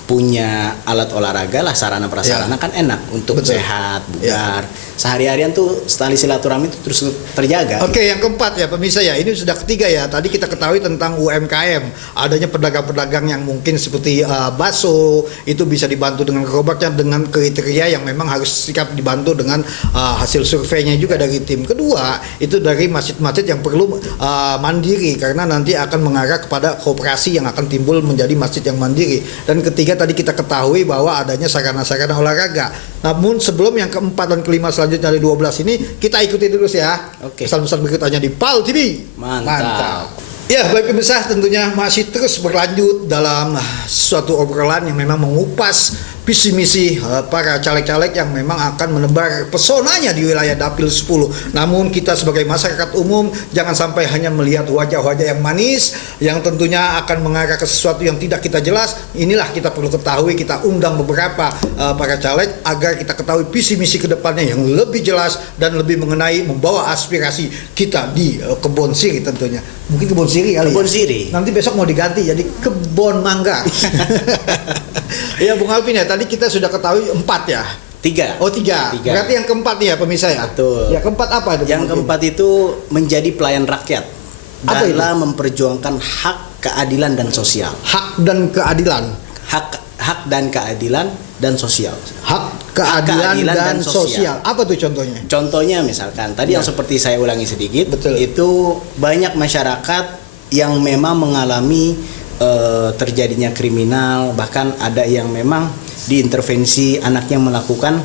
punya alat olahraga lah, sarana prasarana kan enak untuk Betul. sehat, bugar. Sehari-harian tuh tali silaturahmi itu terus terjaga. Oke, yang keempat ya pemirsa ya, ini sudah ketiga ya. Tadi kita ketahui tentang UMKM, adanya pedagang-pedagang yang mungkin seperti bakso itu bisa dibantu dengan gerobaknya dengan kriteria yang memang harus sikap dibantu dengan hasil surveinya juga dari tim. Kedua, itu dari masjid-masjid yang perlu mandiri karena nanti akan mengarah kepada kooperasi yang akan timbul menjadi masjid yang mandiri. Dan ketiga tadi kita ketahui bahwa adanya sarana-sarana olahraga. Namun sebelum yang keempat dan kelima selanjutnya dari 12 ini kita ikuti terus ya. Oke. Pesan-pesan berikutnya di PAL TV. Mantap. Ya, baik pemirsa, tentunya masih terus berlanjut dalam suatu obrolan yang memang mengupas visi misi para caleg-caleg yang memang akan menebar pesonanya di wilayah Dapil 10. Namun kita sebagai masyarakat umum jangan sampai hanya melihat wajah-wajah yang manis yang tentunya akan mengarah ke sesuatu yang tidak kita jelas. Inilah kita perlu ketahui, kita undang beberapa para caleg agar kita ketahui visi misi kedepannya yang lebih jelas dan lebih mengenai membawa aspirasi kita di Kebon Siri tentunya. Mungkin Kebon Siri kali. Kebon ya? Siri. Nanti besok mau diganti jadi Kebon Mangga. Iya Bung Alvin ya, tadi kita sudah ketahui 4 ya. 3. Oh 3. Berarti yang keempat nih ya pemirsa ya. Betul. Ya keempat apa itu? Yang keempat itu menjadi pelayan rakyat Apa itu? dalam memperjuangkan hak, keadilan dan sosial. Hak dan keadilan. Hak dan keadilan dan sosial. Hak, keadilan dan sosial. Apa tuh contohnya? Contohnya misalkan tadi yang seperti saya ulangi sedikit, Betul. itu banyak masyarakat yang memang mengalami terjadinya kriminal, bahkan ada yang memang diintervensi anaknya melakukan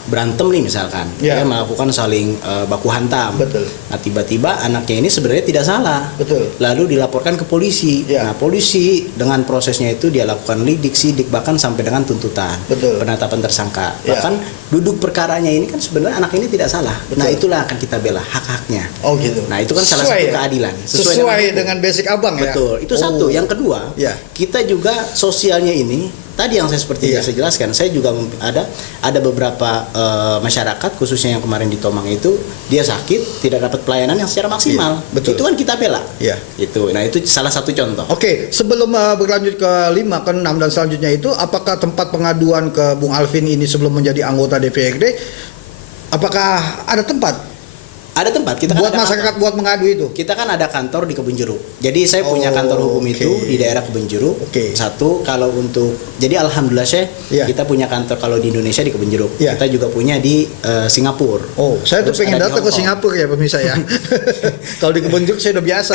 berantem nih misalkan, Ya. dia melakukan saling baku hantam. Betul. Nah tiba-tiba anaknya ini sebenarnya tidak salah, Betul. lalu dilaporkan ke polisi. Ya. Nah polisi dengan prosesnya itu dia lakukan lidik, sidik, bahkan sampai dengan tuntutan, Betul. penetapan tersangka. Ya. Bahkan duduk perkaranya ini kan sebenarnya anak ini tidak salah. Betul. Nah itulah akan kita bela hak-haknya. Oh gitu. Nah itu kan salah Sesuai satu ya? keadilan. Sesuai hukum. dengan basic abang ya. Betul. Itu satu. Oh. Yang kedua, Ya. kita juga sosialnya ini tadi yang saya seperti Iya. yang saya jelaskan, saya juga ada beberapa masyarakat khususnya yang kemarin di Tomang itu dia sakit tidak dapat pelayanan yang secara maksimal. Iya, betul. Itu kan kita bela. Iya. Itu. Nah itu salah satu contoh. Oke, sebelum berlanjut ke 5, ke 6 dan selanjutnya itu, apakah tempat pengaduan ke Bung Alvin ini sebelum menjadi anggota DPRD, apakah ada tempat Ada tempat kita kan buat ada masyarakat kantor. buat mengadu itu? Kita kan ada kantor di Kebun Jeruk. Jadi saya punya kantor hukum oke. itu di daerah Kebun Jeruk. Oke. Satu kalau untuk jadi alhamdulillah Iya. kita punya kantor kalau di Indonesia di Kebun Jeruk. Iya. Kita juga punya di Singapura. Oh, saya tuh Terus pengen ada di datang ke Hong Kong. Singapura ya pemirsa ya. Kalau di Kebun Jeruk saya udah biasa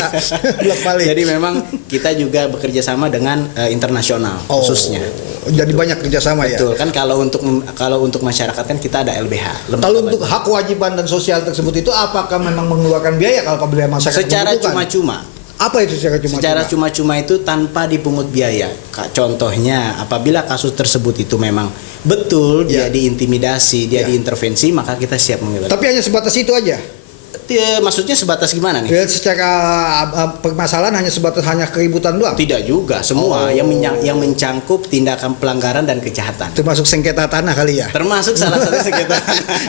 bolak-balik. Jadi memang kita juga bekerja sama dengan internasional khususnya. Jadi banyak kerjasama ya. Betul kan kalau untuk masyarakat kan kita ada LBH. Lembaga Kalau untuk bantuan. hak kewajiban dan sosial tersebut itu apakah memang mengeluarkan biaya kalau apabila masyarakat Secara membutuhkan? cuma-cuma. Apa itu secara cuma-cuma? Secara cuma-cuma itu tanpa dipungut biaya. Contohnya, apabila kasus tersebut itu memang betul Ya. dia diintimidasi, dia Ya. diintervensi, maka kita siap membela. Tapi hanya sebatas itu aja. Maksudnya sebatas gimana nih? Ya, secara permasalahan hanya sebatas hanya keributan doang. Tidak juga, semua yang mencangkup tindakan pelanggaran dan kejahatan. Termasuk sengketa tanah kali ya. Termasuk salah satu sengketa.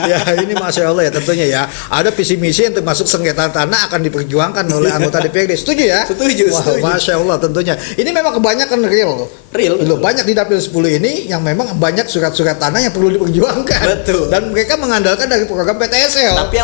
Ya ini masya Allah ya tentunya ya. Ada visi misi yang termasuk sengketa tanah akan diperjuangkan oleh anggota DPRD. Setuju ya? Setuju, Wah, setuju. masya Allah tentunya. Ini memang kebanyakan real. Real, Loh, betul. banyak di Dapil 10 ini yang memang banyak surat-surat tanah yang perlu diperjuangkan. Betul. Dan mereka mengandalkan dari program PTSL. Tapi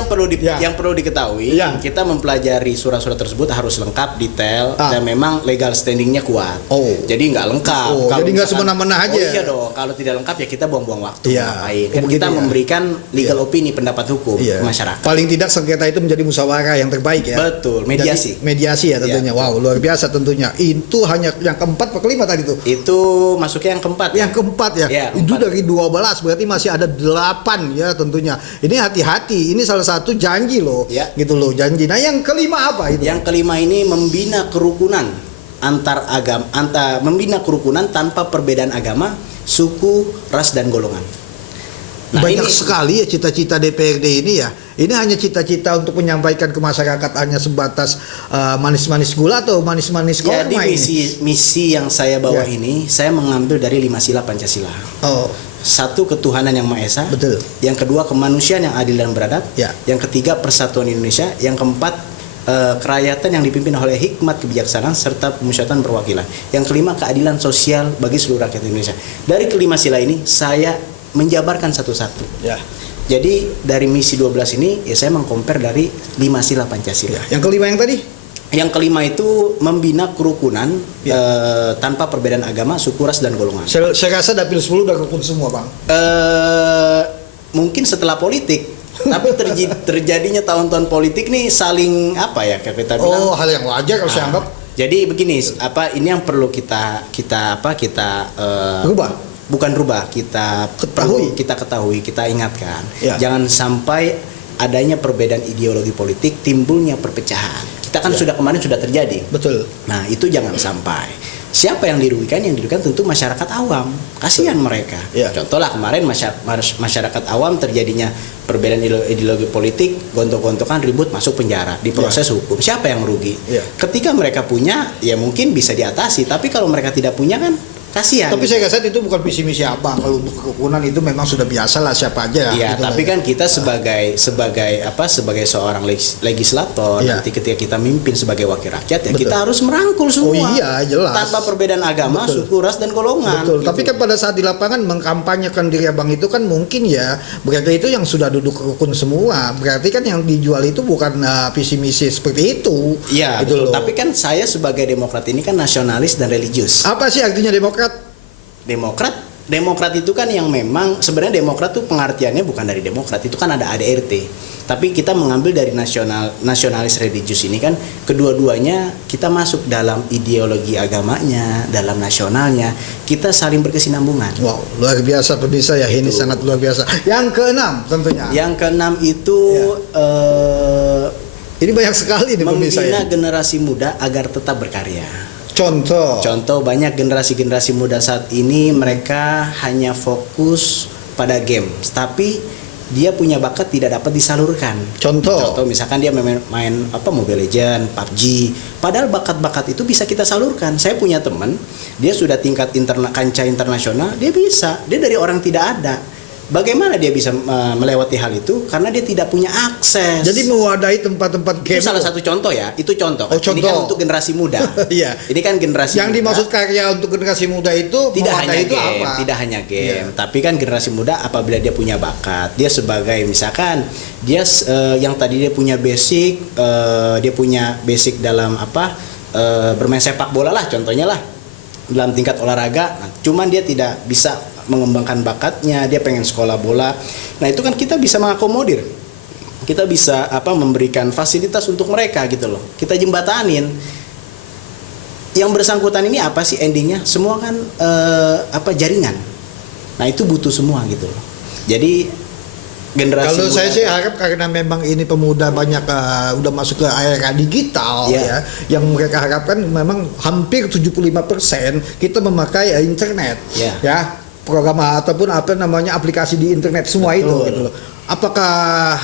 Ya. yang perlu diketahui, Ya. kita mempelajari surat-surat tersebut harus lengkap, detail, Ah. dan memang legal standingnya kuat. Oh. Jadi nggak lengkap. Oh, Kalau jadi nggak misalkan- semena-mena aja. Oh iya dong. Kalau tidak lengkap ya kita buang-buang waktu. Iya. Ngapain? Oh, Kan begitu kita ya. memberikan legal Iya. opini, pendapat hukum Iya. ke masyarakat. Paling tidak sengketa itu menjadi musyawarah yang terbaik ya. Betul, mediasi. Jadi, mediasi ya tentunya. Iya. Wow, luar biasa tentunya. Itu hanya yang keempat atau kelima tadi tuh. Itu masuknya yang keempat. Yang keempat ya. Iya, Itu keempat. dari 12 berarti masih ada 8 ya tentunya. Ini hati-hati. Ini salah satu janji loh. Ya. Gitu loh, janji. Nah, yang kelima apa itu? Yang kelima ini membina kerukunan membina kerukunan tanpa perbedaan agama, suku, ras dan golongan. Nah, Banyak ini sekali ya cita-cita DPRD ini ya. Ini hanya cita-cita untuk menyampaikan ke masyarakat hanya sebatas manis-manis gula atau manis-manis jadi korma ini. misi yang saya bawa Ya. ini saya mengambil dari 5 sila Pancasila. Oh, Satu, ketuhanan yang Maha Esa. betul. Yang kedua, kemanusiaan yang adil dan beradab. Ya. Yang ketiga, persatuan Indonesia. Yang keempat, kerakyatan yang dipimpin oleh hikmat kebijaksanaan serta pemusyawaratan perwakilan. Yang kelima, keadilan sosial bagi seluruh rakyat Indonesia. Dari kelima sila ini saya menjabarkan satu-satu. Ya. Jadi dari misi 12 ini ya saya mengcompare dari 5 sila Pancasila. Ya. Yang kelima yang tadi? Yang kelima itu membina kerukunan tanpa perbedaan agama, suku, ras, dan golongan. Saya rasa dapil 10 udah rukun semua, Bang. Mungkin setelah politik, tapi terjadinya tahun-tahun politik nih saling apa ya kayak kita bilang. Oh, hal yang wajar kalau saya anggap. Jadi begini, ini yang perlu kita Rubah. Bukan rubah, kita ketahui, kita ingatkan. Ya. Jangan sampai adanya perbedaan ideologi politik, timbulnya perpecahan. Kita kan kemarin sudah terjadi. Betul. Nah, itu jangan sampai. Siapa yang dirugikan? Yang dirugikan tentu masyarakat awam. Kasihan mereka. Ya. Contohlah kemarin masyarakat awam terjadinya perbedaan ideologi politik, gontok-gontokan, ribut, masuk penjara, diproses hukum. Siapa yang merugi? Ya. Ketika mereka punya, ya mungkin bisa diatasi. Tapi kalau mereka tidak punya kan kasihan. Tapi saya rasa itu bukan visi misi Abang. Kalau untuk kerukunan itu memang sudah biasa lah siapa aja. Iya, gitu tapi lah. kan kita sebagai seorang legislator, Iya. nanti ketika kita mimpin sebagai wakil rakyat ya Betul. kita harus merangkul semua. Oh iya, jelas. Tanpa perbedaan agama, Betul. suku, ras, dan golongan. Betul. gitu. Tapi kan pada saat di lapangan mengkampanyekan diri Abang itu kan mungkin ya berarti itu yang sudah duduk rukun semua. Berarti kan yang dijual itu bukan visi misi seperti itu. Iya, gitu betul. loh. Tapi kan saya sebagai demokrat ini kan nasionalis dan religius. Apa sih artinya Demokrat? Demokrat itu kan yang memang sebenarnya Demokrat tuh pengertiannya bukan dari Demokrat, itu kan ada ADRT. Tapi kita mengambil dari nasionalis religius ini kan kedua-duanya kita masuk dalam ideologi agamanya, dalam nasionalnya, kita saling berkesinambungan. Wow, luar biasa pemirsa ya, ini sangat luar biasa. Yang keenam tentunya. Yang keenam itu Ini banyak sekali nih pemirsa membina ya. generasi muda agar tetap berkarya. Contoh Banyak generasi muda saat ini mereka hanya fokus pada game, tapi dia punya bakat tidak dapat disalurkan. Contoh misalkan dia main Mobile Legend, PUBG, padahal bakat-bakat itu bisa kita salurkan. Saya punya teman, dia sudah tingkat kancah internasional, dia dari orang tidak ada. Bagaimana dia bisa melewati hal itu? Karena dia tidak punya akses. Jadi mewadahi tempat-tempat game. Itu salah satu contoh ya. Itu contoh. Oh, contoh. Ini kan untuk generasi muda. Iya. Ini kan generasi yang muda. dimaksud karya untuk generasi muda itu Tidak hanya itu game, apa? tidak hanya game. Iya. Tapi kan generasi muda apabila dia punya bakat, dia sebagai misalkan dia yang tadi dia punya basic, dalam bermain sepak bola lah contohnya lah. Dalam tingkat olahraga, cuman dia tidak bisa mengembangkan bakatnya, dia pengen sekolah bola. Nah, itu kan kita bisa mengakomodir. Kita bisa memberikan fasilitas untuk mereka gitu loh. Kita jembatanin. Yang bersangkutan ini apa sih endingnya? Semua kan jaringan. Nah, itu butuh semua gitu loh. Jadi generasi kalau muda, saya sih harap karena memang ini pemuda banyak udah masuk ke era digital ya, yang mereka harapkan memang hampir 75% kita memakai internet ya, program ataupun aplikasi di internet semua. Betul. Itu gitu loh. Apakah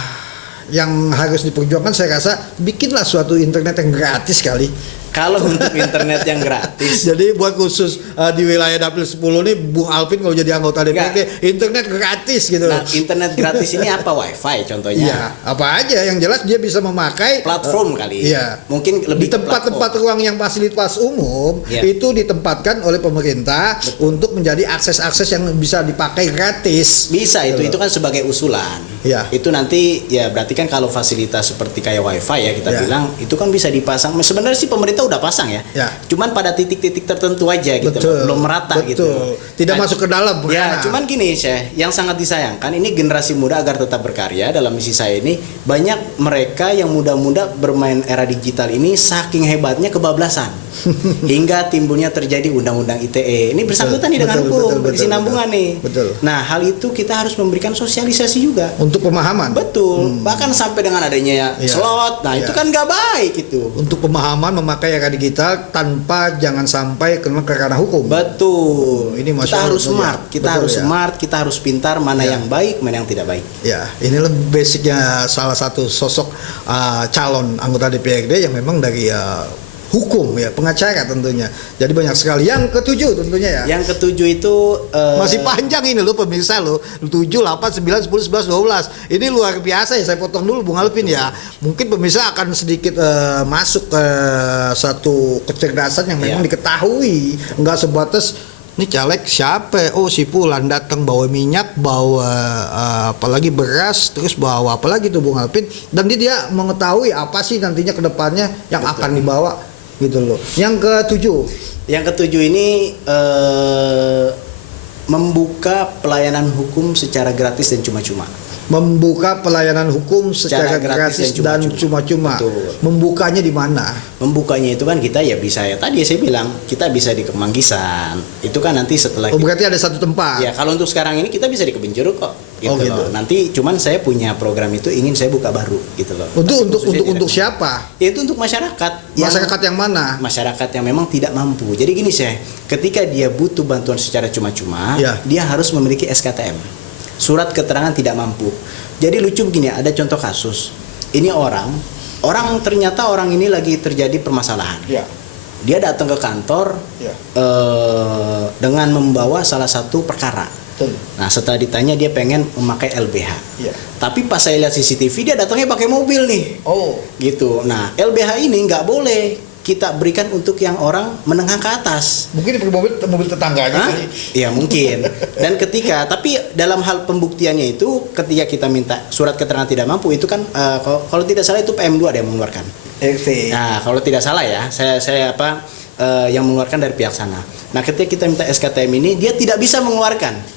yang harus diperjuangkan? Saya rasa bikinlah suatu internet yang gratis kali. Kalau untuk internet yang gratis. Jadi buat khusus di wilayah Dapil 10 nih Bung Alvin kalau jadi anggota DPRD internet gratis gitu. Nah, internet gratis ini apa? WiFi contohnya. Iya, apa aja yang jelas dia bisa memakai platform kali. Iya. Mungkin lebih di tempat-tempat ruang yang fasilitas umum itu ditempatkan oleh pemerintah. Betul. Untuk menjadi akses-akses yang bisa dipakai gratis. Bisa itu kan sebagai usulan. Iya. Itu nanti ya berarti kan kalau fasilitas seperti kayak WiFi ya kita bilang itu kan bisa dipasang. Sebenarnya sih pemerintah udah pasang ya. Cuman pada titik-titik tertentu aja gitu. Betul. Belum merata gitu. Tidak masuk ke dalam. Ya, cuman gini Syekh, yang sangat disayangkan ini generasi muda agar tetap berkarya dalam misi saya ini banyak mereka yang muda-muda bermain era digital ini saking hebatnya kebablasan. Hingga timbulnya terjadi undang-undang ITE. Ini bersangkutan nih dengan hukum, berkesinambungan nih. Betul. Nah, hal itu kita harus memberikan sosialisasi juga untuk pemahaman. Betul. Bahkan sampai dengan adanya slot. Nah, itu kan nggak baik itu. Untuk pemahaman memakai era digital tanpa jangan sampai kena ke ranah hukum. Betul. Ini kita harus smart. Kita harus smart, kita harus pintar mana yang baik, mana yang tidak baik. Ya, inilah basicnya salah satu sosok calon anggota DPRD yang memang dari hukum ya, pengacara tentunya. Jadi banyak sekali. Yang ketujuh tentunya ya. Yang ketujuh itu Masih panjang ini loh pemirsa loh. 7, 8, 9, 10, 11, 12. Ini luar biasa ya. Saya potong dulu Bung Alvin ya. Mungkin pemirsa akan sedikit masuk ke satu kecerdasan yang memang diketahui. Enggak sebatas ini caleg siapa? Oh si Fulan datang bawa minyak, bawa apalagi beras, terus bawa apalagi tuh Bung Alvin. Dan dia mengetahui apa sih nantinya ke depannya yang akan dibawa gitu loh. Yang ketujuh. Yang ketujuh ini membuka pelayanan hukum secara gratis dan cuma-cuma. Membuka pelayanan hukum secara gratis dan cuma-cuma. Membukanya di mana? Membukanya itu kan kita ya bisa ya tadi saya bilang kita bisa di Kemanggisan. Itu kan nanti setelah berarti ada satu tempat. Ya kalau untuk sekarang ini kita bisa di Kebun Jeruk kok. Gitu loh. Nanti cuman saya punya program itu ingin saya buka baru gitu loh. Untuk siapa? Ya itu untuk masyarakat. Masyarakat yang mana? Masyarakat yang memang tidak mampu. Jadi gini sih, ketika dia butuh bantuan secara cuma-cuma, dia harus memiliki SKTM. Surat keterangan tidak mampu. Jadi lucu begini, ada contoh kasus. Ini orang ternyata orang ini lagi terjadi permasalahan. Ya. Dia datang ke kantor dengan membawa salah satu perkara. Nah setelah ditanya dia pengen memakai LBH. Ya. Tapi pas saya lihat CCTV dia datangnya pakai mobil nih. Oh. Gitu. Nah LBH ini nggak boleh kita berikan untuk yang orang menengah ke atas. Mungkin mobil tetangganya. Iya mungkin. Dan tapi dalam hal pembuktiannya itu ketika kita minta surat keterangan tidak mampu itu kan kalau tidak salah itu PM2 ada yang mengeluarkan. Nah kalau tidak salah ya saya yang mengeluarkan dari pihak sana. Nah ketika kita minta SKTM ini dia tidak bisa mengeluarkan.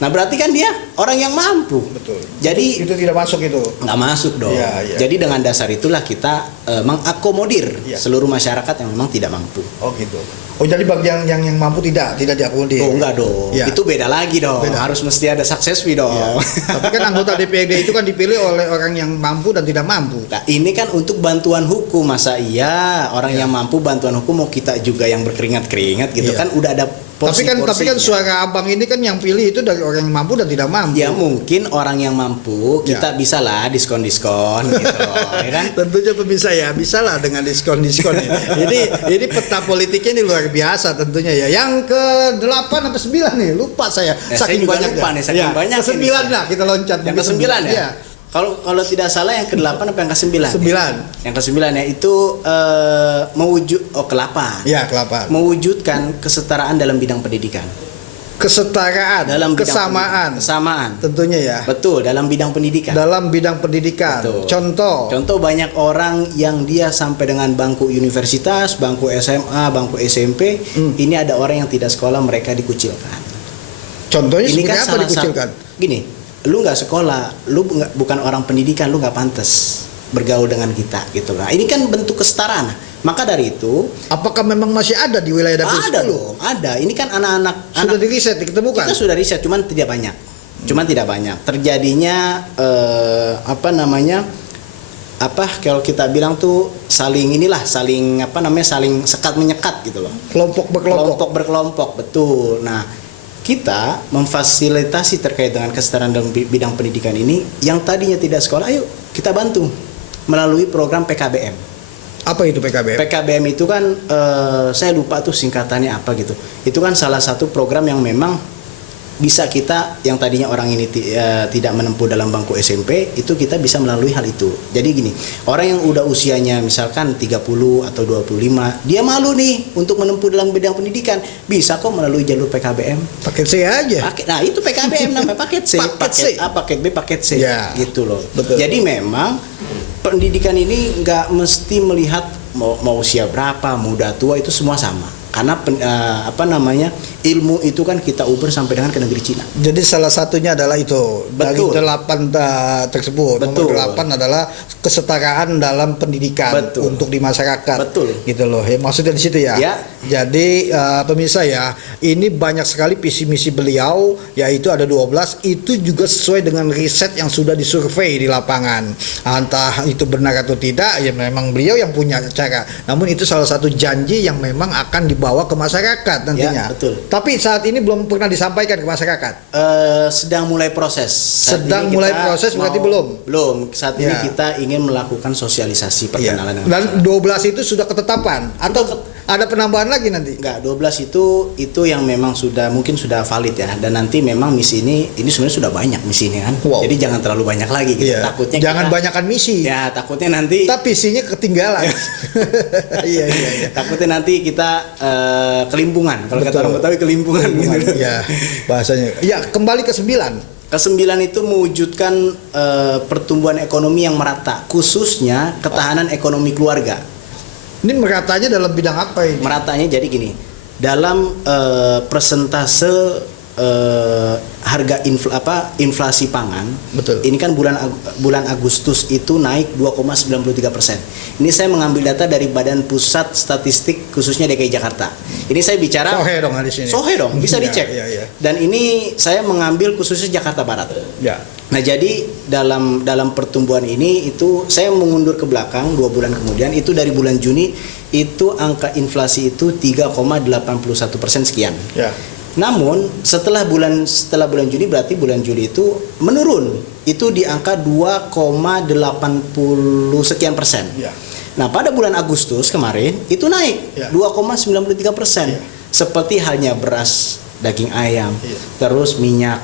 Nah berarti kan dia orang yang mampu. Betul. Jadi itu tidak masuk itu. Nggak masuk dong. Ya. Jadi dengan dasar itulah kita mengakomodir seluruh masyarakat yang memang tidak mampu. Oh gitu. Oh jadi bagi yang mampu tidak diakomodir. Oh enggak dong. Ya. Itu beda lagi dong. Harus mesti ada success fee dong. Ya. Tapi kan anggota DPRD itu kan dipilih oleh orang yang mampu dan tidak mampu. Nah ini kan untuk bantuan hukum, masa iya orang yang mampu bantuan hukum mau kita juga yang berkeringat-keringat gitu kan udah ada. Tapi kan suara abang ini kan yang pilih itu dari orang yang mampu dan tidak mampu. Ya mungkin orang yang mampu kita bisa lah diskon-diskon gitu ya kan. Tentunya pemirsa ya bisa lah dengan diskon-diskon ya. Ini peta politiknya ini luar biasa tentunya ya. Yang ke-8 sampai 9 nih lupa saya. Saking banyaknya. Saking banyak. Ke-9 lah kita loncat. Yang ke-9 ya. Kalau tidak salah yang ke-8 apa yang ke-9? 9. Yang ke-9 ya itu ke-8. Ya, ke-8. Mewujudkan kesetaraan dalam bidang pendidikan. Kesetaraan, dalam kesamaan. Tentunya ya. Betul, dalam bidang pendidikan. Dalam bidang pendidikan. Betul. Contoh banyak orang yang dia sampai dengan bangku universitas, bangku SMA, bangku SMP, ini ada orang yang tidak sekolah mereka dikucilkan. Contohnya ini seperti apa dikucilkan? Gini, lu nggak sekolah, lu bukan orang pendidikan, lu nggak pantas bergaul dengan kita gitu lah. Ini kan bentuk kesetaraan. Maka dari itu, apakah memang masih ada di wilayah dapil 10? Ada dong, ada. Ini kan anak-anak sudah di riset diketemukan. Kita sudah riset, cuman tidak banyak. Terjadinya kalau kita bilang tuh saling sekat menyekat gitu loh. Kelompok berkelompok, betul. Nah, kita memfasilitasi terkait dengan kesetaraan dalam bidang pendidikan ini yang tadinya tidak sekolah, ayo kita bantu melalui program PKBM. Apa itu PKBM? PKBM itu kan saya lupa tuh singkatannya apa gitu. Itu kan salah satu program yang memang bisa kita yang tadinya orang ini tidak menempuh dalam bangku SMP, itu kita bisa melalui hal itu. Jadi gini, orang yang udah usianya misalkan 30 atau 25, dia malu nih untuk menempuh dalam bidang pendidikan, bisa kok melalui jalur PKBM. Paket C aja. Nah, itu PKBM namanya, paket C, paket A, paket B, paket C. Ya, gitu loh. Betul. Jadi memang pendidikan ini nggak mesti melihat mau usia berapa, muda tua, itu semua sama. Karena ilmu itu kan kita uber sampai dengan ke negeri Cina. Jadi salah satunya adalah itu. Betul. Dari 8 tersebut. Betul. Nomor 8 adalah kesetaraan dalam pendidikan. Betul. Untuk di masyarakat. Betul. Gitu loh. Ya, maksudnya di situ ya. Ya. Jadi pemirsa ya, ini banyak sekali visi misi beliau, yaitu ada 12, itu juga sesuai dengan riset yang sudah disurvei di lapangan. Entah itu benar atau tidak, ya memang beliau yang punya cara. Namun itu salah satu janji yang memang akan dibawa dibawa ke masyarakat nantinya. Ya, betul. Tapi saat ini belum pernah disampaikan ke masyarakat. Sedang mulai proses. Sedang mulai proses berarti belum? Belum. Saat ini Ya. kita ingin melakukan sosialisasi Iya. perkenalan dengan Dan masyarakat. 12 itu sudah ketetapan atau ada penambahan lagi nanti? Enggak, 12 itu yang memang mungkin sudah valid ya. Dan nanti memang misi ini sebenarnya sudah banyak misi ini kan. Wow. Jadi jangan terlalu banyak lagi gitu. Iya. Takutnya Jangan kita, banyakkan misi. Ya, takutnya nanti Tapi isinya ketinggalan. Iya, iya, iya. takutnya nanti kita kelimpungan. Kalau kata Betul. orang Betawi kelimpungan gitu. Ya, bahasanya. Ya, kembali ke 9. Kesembilan itu mewujudkan pertumbuhan ekonomi yang merata, khususnya ketahanan ekonomi keluarga. Ini meratanya dalam bidang apa ini? Meratanya jadi gini, dalam persentase harga inflasi pangan. Betul. Ini kan bulan Agustus itu naik 2,93%. Ini saya mengambil data dari Badan Pusat Statistik khususnya DKI Jakarta. Ini saya bicara Sohe dong di sini. Sohe dong, bisa Ya, dicek. ya, ya. Dan ini saya mengambil khususnya Jakarta Barat. Ya. Nah, jadi dalam pertumbuhan ini itu saya mengundur ke belakang 2 bulan kemudian, itu dari bulan Juni itu angka inflasi itu 3,81% sekian. Ya. Namun setelah bulan Juni berarti bulan Juli itu menurun, itu di angka 2,80 sekian persen. Ya. Nah, pada bulan Agustus kemarin itu naik Ya. 2,93%. Ya. Seperti halnya beras, daging ayam, Ya. terus minyak,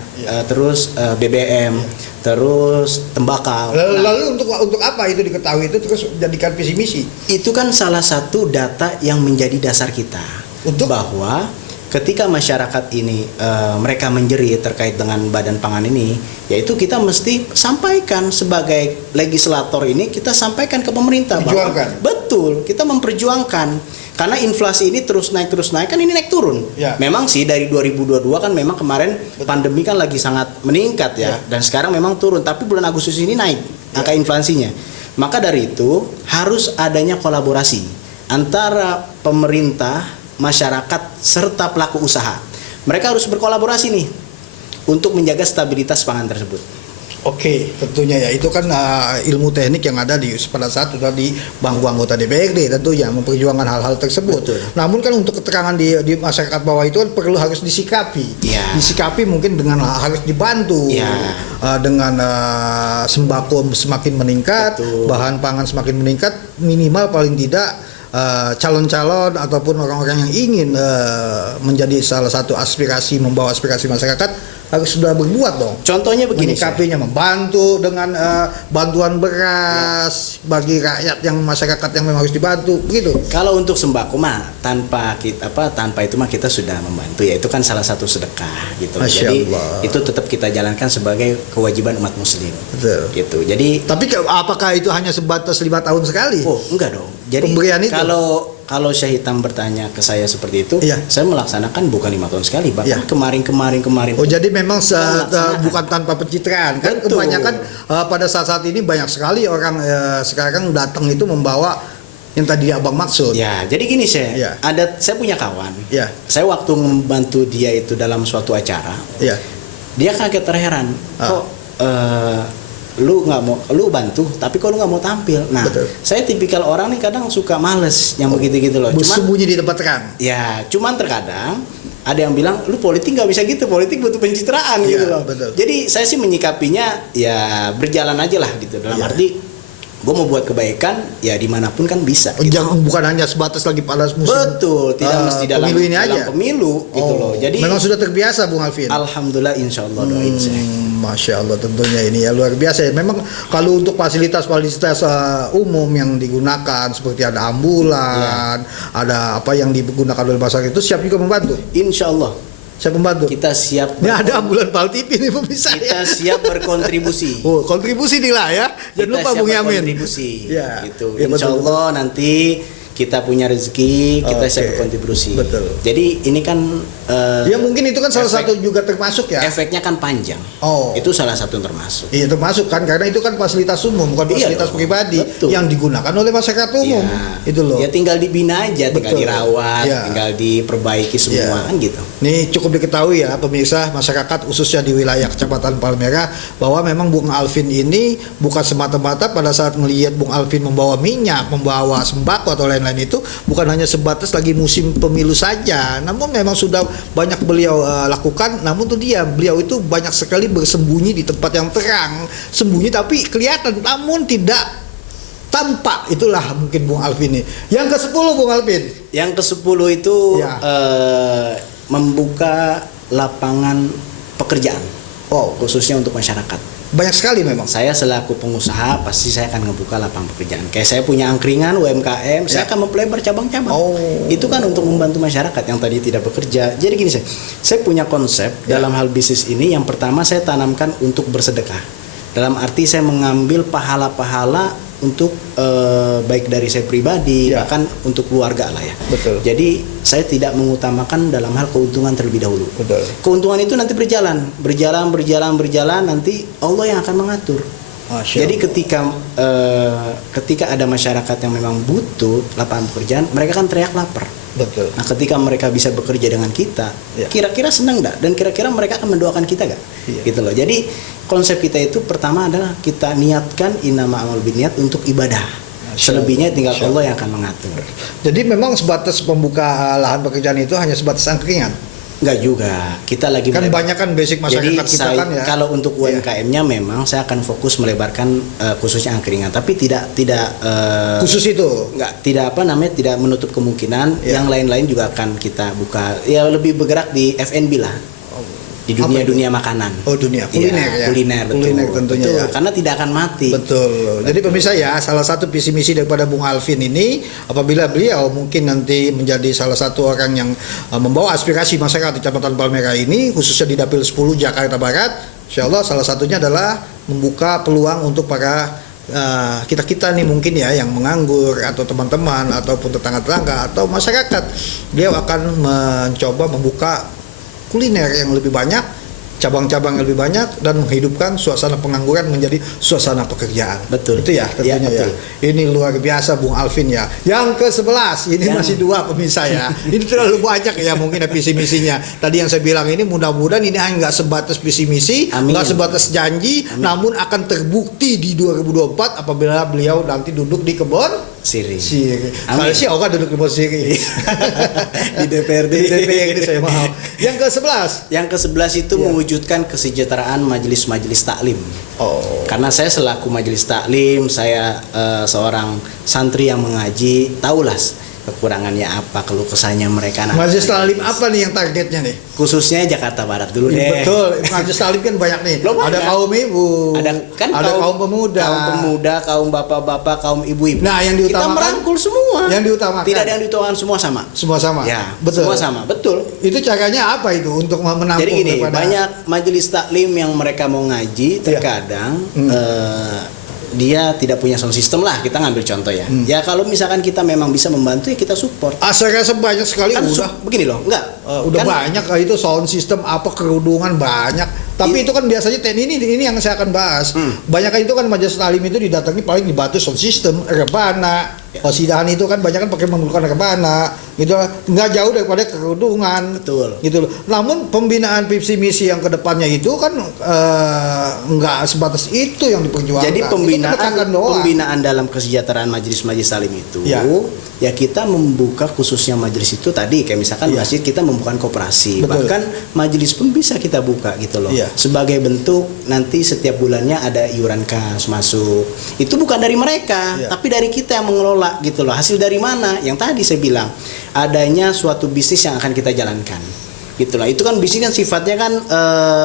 terus BBM, terus tembakau. Lalu untuk apa itu diketahui itu terus jadikan visi misi? Itu kan salah satu data yang menjadi dasar kita Untuk? bahwa ketika masyarakat ini mereka menjerit terkait dengan badan pangan ini, yaitu kita mesti sampaikan sebagai legislator ini, kita sampaikan ke pemerintah bahwa Perjuangkan. betul, kita memperjuangkan karena inflasi ini terus naik kan ini naik turun. Ya. Memang sih dari 2022 kan memang kemarin pandemi kan lagi sangat meningkat ya, dan sekarang memang turun, tapi bulan Agustus ini naik angka inflasinya. Maka dari itu harus adanya kolaborasi antara pemerintah, masyarakat serta pelaku usaha. Mereka harus berkolaborasi nih untuk menjaga stabilitas pangan tersebut. Oke, tentunya ya itu kan ilmu teknik yang ada pada saat sudah di bangku anggota DPRD tentunya memperjuangkan hal-hal tersebut. Betul. Namun kan untuk keterangan di masyarakat bawah itu kan perlu harus disikapi. Ya. Disikapi mungkin dengan harus dibantu Ya. dengan sembako semakin meningkat, Betul. bahan pangan semakin meningkat, minimal paling tidak calon-calon ataupun orang-orang yang ingin menjadi salah satu aspirasi, membawa aspirasi masyarakat harus sudah berbuat dong. Contohnya begini, Menyikapinya, membantu dengan bantuan beras bagi rakyat yang masyarakat yang memang harus dibantu, begitu. kalau untuk sembako mah tanpa itu mah kita sudah membantu ya, itu kan salah satu sedekah gitu. Masya Jadi Allah. itu tetap kita jalankan sebagai kewajiban umat muslim. Betul. Gitu. Jadi Tapi apakah itu hanya sebatas 5 tahun sekali? oh, enggak dong. Jadi Pemberian itu? kalau Syekh Hitam bertanya ke saya seperti itu, Iya. saya melaksanakan bukan 5 tahun sekali, bahkan Iya. kemarin. Oh, jadi memang melaksanakan. bukan tanpa pencitraan kan. Betul. Kebanyakan pada saat ini banyak sekali orang sekarang datang itu membawa yang tadi Abang maksud. Ya, jadi gini Syekh, Iya. saya punya kawan. Ya, Saya waktu membantu dia itu dalam suatu acara, ya. dia kaget terheran. Kok lu nggak mau, lu bantu tapi kok lu nggak mau tampil. Nah, Betul. saya tipikal orang nih kadang suka males yang begitu-gitu loh. Cuman Bersembunyi di tempat terang. ya, cuman terkadang ada yang bilang lu politik nggak bisa gitu, politik butuh pencitraan Iya, gitu loh. betul. Jadi saya sih menyikapinya ya berjalan aja lah gitu, dalam Iya. arti gue mau buat kebaikan ya dimanapun kan bisa. Gitu. Jangan, bukan hanya sebatas lagi pada musim Betul, tidak mesti dalam pemilu ini dalam aja. pemilu gitu loh. Jadi memang sudah terbiasa Bung Alvin. alhamdulillah insya Allah doain saya. Masya Allah, tentunya ini ya luar biasa ya. Memang kalau untuk fasilitas-fasilitas umum yang digunakan seperti ada ambulan, ada apa yang digunakan oleh masyarakat itu siap juga membantu. Insya Allah Siap membantu. kita siap Ini ada ambulan Pal TV nih pemirsa. kita siap berkontribusi. Oh, kontribusi nih lah ya. Jangan Kita lupa siap Bung Yamin. berkontribusi. Ya, Gitu. ya, Insya betul, Allah nanti kita punya rezeki, kita Oke. siap berkontribusi. Betul. Jadi ini kan Ya mungkin itu kan salah efek- satu juga termasuk ya. efeknya kan panjang. Oh. Itu salah satu yang termasuk. Iya termasuk kan karena itu kan fasilitas umum bukan Iya fasilitas dong, pribadi betul. yang digunakan oleh masyarakat umum. Ya. Itu loh. Ya tinggal dibina aja, tinggal Betul. dirawat, Ya. tinggal diperbaiki semua Ya. kan gitu. Ini cukup diketahui ya pemirsa masyarakat khususnya di wilayah Kecamatan Palmerah bahwa memang Bung Alvin ini bukan semata-mata pada saat melihat Bung Alvin membawa minyak, membawa sembako atau lain-lain lain-lain itu bukan hanya sebatas lagi musim pemilu saja, namun memang sudah banyak beliau lakukan. Namun tuh beliau itu banyak sekali bersembunyi di tempat yang terang, sembunyi tapi kelihatan, namun tidak tampak. Itulah mungkin Bung Alvin ini. Yang ke-10 Bung Alvin. Yang ke-10 itu Ya. Membuka lapangan pekerjaan. Oh, Khususnya untuk masyarakat. banyak sekali memang. Saya selaku pengusaha pasti saya akan ngebuka lapangan pekerjaan. Kayak saya punya angkringan UMKM, saya akan mempelebar cabang-cabang. Oh. Itu kan untuk membantu masyarakat yang tadi tidak bekerja. Jadi gini, saya punya konsep dalam hal bisnis ini. Yang pertama saya tanamkan untuk bersedekah. Dalam arti saya mengambil pahala-pahala untuk baik dari saya pribadi, Ya. bahkan untuk keluarga lah ya. Betul. Jadi saya tidak mengutamakan dalam hal keuntungan terlebih dahulu. Betul. Keuntungan itu nanti berjalan, nanti Allah yang akan mengatur. Masya Jadi Allah. ketika ada masyarakat yang memang butuh lapangan pekerjaan, mereka kan teriak lapar. Betul. Nah, ketika mereka bisa bekerja dengan kita, Ya. kira-kira senang enggak? Dan kira-kira mereka akan mendoakan kita enggak? Iya. Gitu loh. Jadi konsep kita itu pertama adalah kita niatkan innama amal binniat untuk ibadah. Selebihnya tinggal Masya Allah yang akan mengatur. Jadi memang sebatas membuka lahan pekerjaan itu hanya sebatas angkringan. Enggak juga. Kita lagi Kan melebar- banyak kan basic masyarakat Jadi kita saya, kan ya. kalau untuk UMKM-nya memang saya akan fokus melebarkan khususnya angkringan, tapi tidak Khusus itu. tidak tidak menutup kemungkinan Ya. yang lain-lain juga akan kita buka. Ya lebih bergerak di F&B lah. Di Apa itu? dunia makanan. Oh, dunia kuliner ya. Kuliner, betul. Kuliner tentunya Betul, ya. karena tidak akan mati. Betul. Jadi pemirsa ya, salah satu visi misi daripada Bung Alvin ini, apabila beliau mungkin nanti menjadi salah satu orang yang membawa aspirasi masyarakat di Kecamatan Palmerah ini, khususnya di Dapil 10 Jakarta Barat, insya Allah salah satunya adalah membuka peluang untuk para kita-kita nih mungkin ya yang menganggur atau teman-teman ataupun tetangga-tetangga atau masyarakat. Beliau akan mencoba membuka kuliner yang lebih banyak, cabang-cabang yang lebih banyak, dan menghidupkan suasana pengangguran menjadi suasana pekerjaan. Betul. Itu ya tentunya Ya, ya. betul. Ini luar biasa Bung Alvin ya. Yang ke-11 ini Yang- masih 2 pemirsa ya. Ini terlalu banyak ya mungkin visi misinya. Tadi yang saya bilang ini mudah-mudahan ini hanya nggak sebatas visi misi, Amin. nggak sebatas janji, Amin. namun akan terbukti di 2024 apabila beliau nanti duduk di kebun Siri. siri. Amin. Kalau sih Oka duduk di kebun siri. Di DPRD. Di DPRD saya maaf. Yang ke-11. Yang ke-11 itu Ya. mewujudkan kesejahteraan majelis-majelis taklim. Oh. Karena saya selaku majelis taklim, saya seorang santri yang mengaji, tahulah kekurangannya apa, keluh kesahnya mereka. Majelis Talim apa nih yang targetnya nih? Khususnya Jakarta Barat dulu deh. Betul, Majelis Talim kan banyak nih. Loh, banyak. Ada kaum ibu, Ada kan ada kaum pemuda, kaum bapak-bapak, kaum ibu-ibu. Nah, yang kita diutamakan- merangkul semua. yang diutamakan. Tidak ada yang diutamakan, semua sama. Semua sama. Ya, betul. semua sama, betul. Itu caranya apa itu untuk menampung Jadi gini, daripada- banyak majelis taklim yang mereka mau ngaji, terkadang dia tidak punya sound system lah. Kita ngambil contoh ya. Ya kalau misalkan kita memang bisa membantu ya kita support. saya rasa banyak sekali Kan udah. begini loh, enggak. Udah Kan banyak itu sound system apa kerudungan banyak. Tapi itu kan biasanya ini yang saya akan bahas. Banyak itu kan majelis talim itu didatangi paling dibantu sound system, rebana. Ya. Kosidahan itu kan banyak kan pakai menggunakan rebana. Gitu nggak jauh daripada kerudungan. Betul. Gitu loh. Namun pembinaan visi misi yang kedepannya itu kan nggak sebatas itu yang diperjuangkan. Jadi Itu pendekatan doang. pembinaan dalam kesejahteraan majelis-majelis talim itu Ya. ya kita membuka khususnya majelis itu tadi kayak misalkan Ya. masjid kita membuka koperasi, Betul. bahkan majelis pun bisa kita buka gitu loh. Ya. Sebagai bentuk nanti setiap bulannya ada iuran kas masuk. Itu bukan dari mereka, Ya. tapi dari kita yang mengelola gitu loh. Hasil dari mana? Yang tadi saya bilang adanya suatu bisnis yang akan kita jalankan. Gitulah. Itu kan bisnis kan sifatnya kan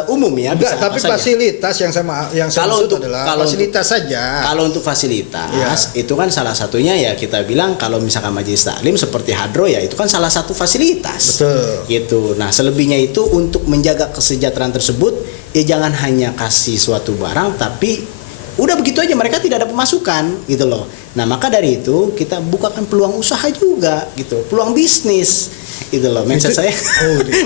umum ya. Enggak, bisa apa tapi saja. fasilitas yang saya Kalau maksud untuk- adalah kalau fasilitas saja. Kalau untuk fasilitas Iya. itu kan salah satunya ya kita bilang kalau misalkan majelis taklim seperti hadro ya itu kan salah satu fasilitas. Betul. Gitu. Nah, selebihnya itu untuk menjaga kesejahteraan tersebut ya jangan hanya kasih suatu barang tapi udah begitu aja mereka tidak ada pemasukan gitu loh. Nah, maka dari itu kita bukakan peluang usaha juga gitu, peluang bisnis. gitu loh. Mindset saya.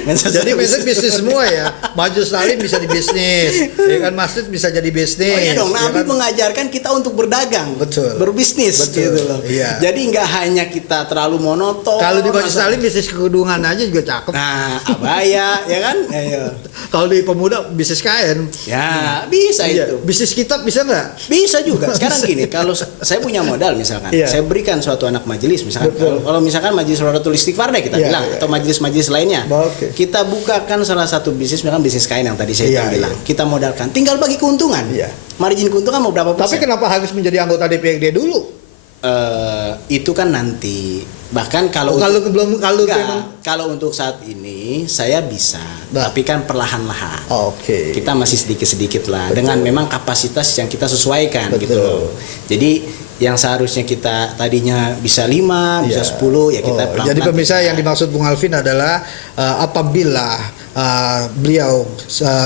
mindset Jadi saya mindset bisnis semua ya. Maju salim bisa di bisnis, ya kan, masjid bisa jadi bisnis. Oh iya dong, ya Nabi kan? mengajarkan kita untuk berdagang, Betul. berbisnis, Betul. gitu loh. Iya. Jadi nggak hanya kita terlalu monoton. Kalau di Maju masa- salim bisnis kerudungan aja juga cakep. Nah, abaya, ya kan? Ayo. Kalau di pemuda bisnis kain. Ya, bisa Iya. itu. Bisnis kitab bisa nggak? Bisa juga. Sekarang gini, kalau saya punya modal misalkan, Iya. saya berikan suatu anak majelis misalkan. Betul. Kalau misalkan majelis Rodatul Istighfar deh kita Iya, bilang, iya. atau majelis-majelis lainnya. Oke. Kita bukakan salah satu bisnis, misalkan bisnis kain yang tadi saya Iya, bilang. iya. Kita modalkan, tinggal bagi keuntungan. Iya. Margin keuntungan mau berapa Tapi persen? kenapa harus menjadi anggota DPRD dulu? Itu kan nanti. Bahkan kalau Kalau belum kalau enggak, memang kalau untuk saat ini saya bisa, Nah. tapi kan perlahan-lahan. Oke. Kita masih sedikit-sedikit lah, Betul. dengan memang kapasitas yang kita sesuaikan Betul. gitu loh. Jadi yang seharusnya kita tadinya bisa 5, bisa Iya. 10, ya kita pelan-pelan. Jadi pemirsa kita- yang dimaksud Bung Alvin adalah apabila beliau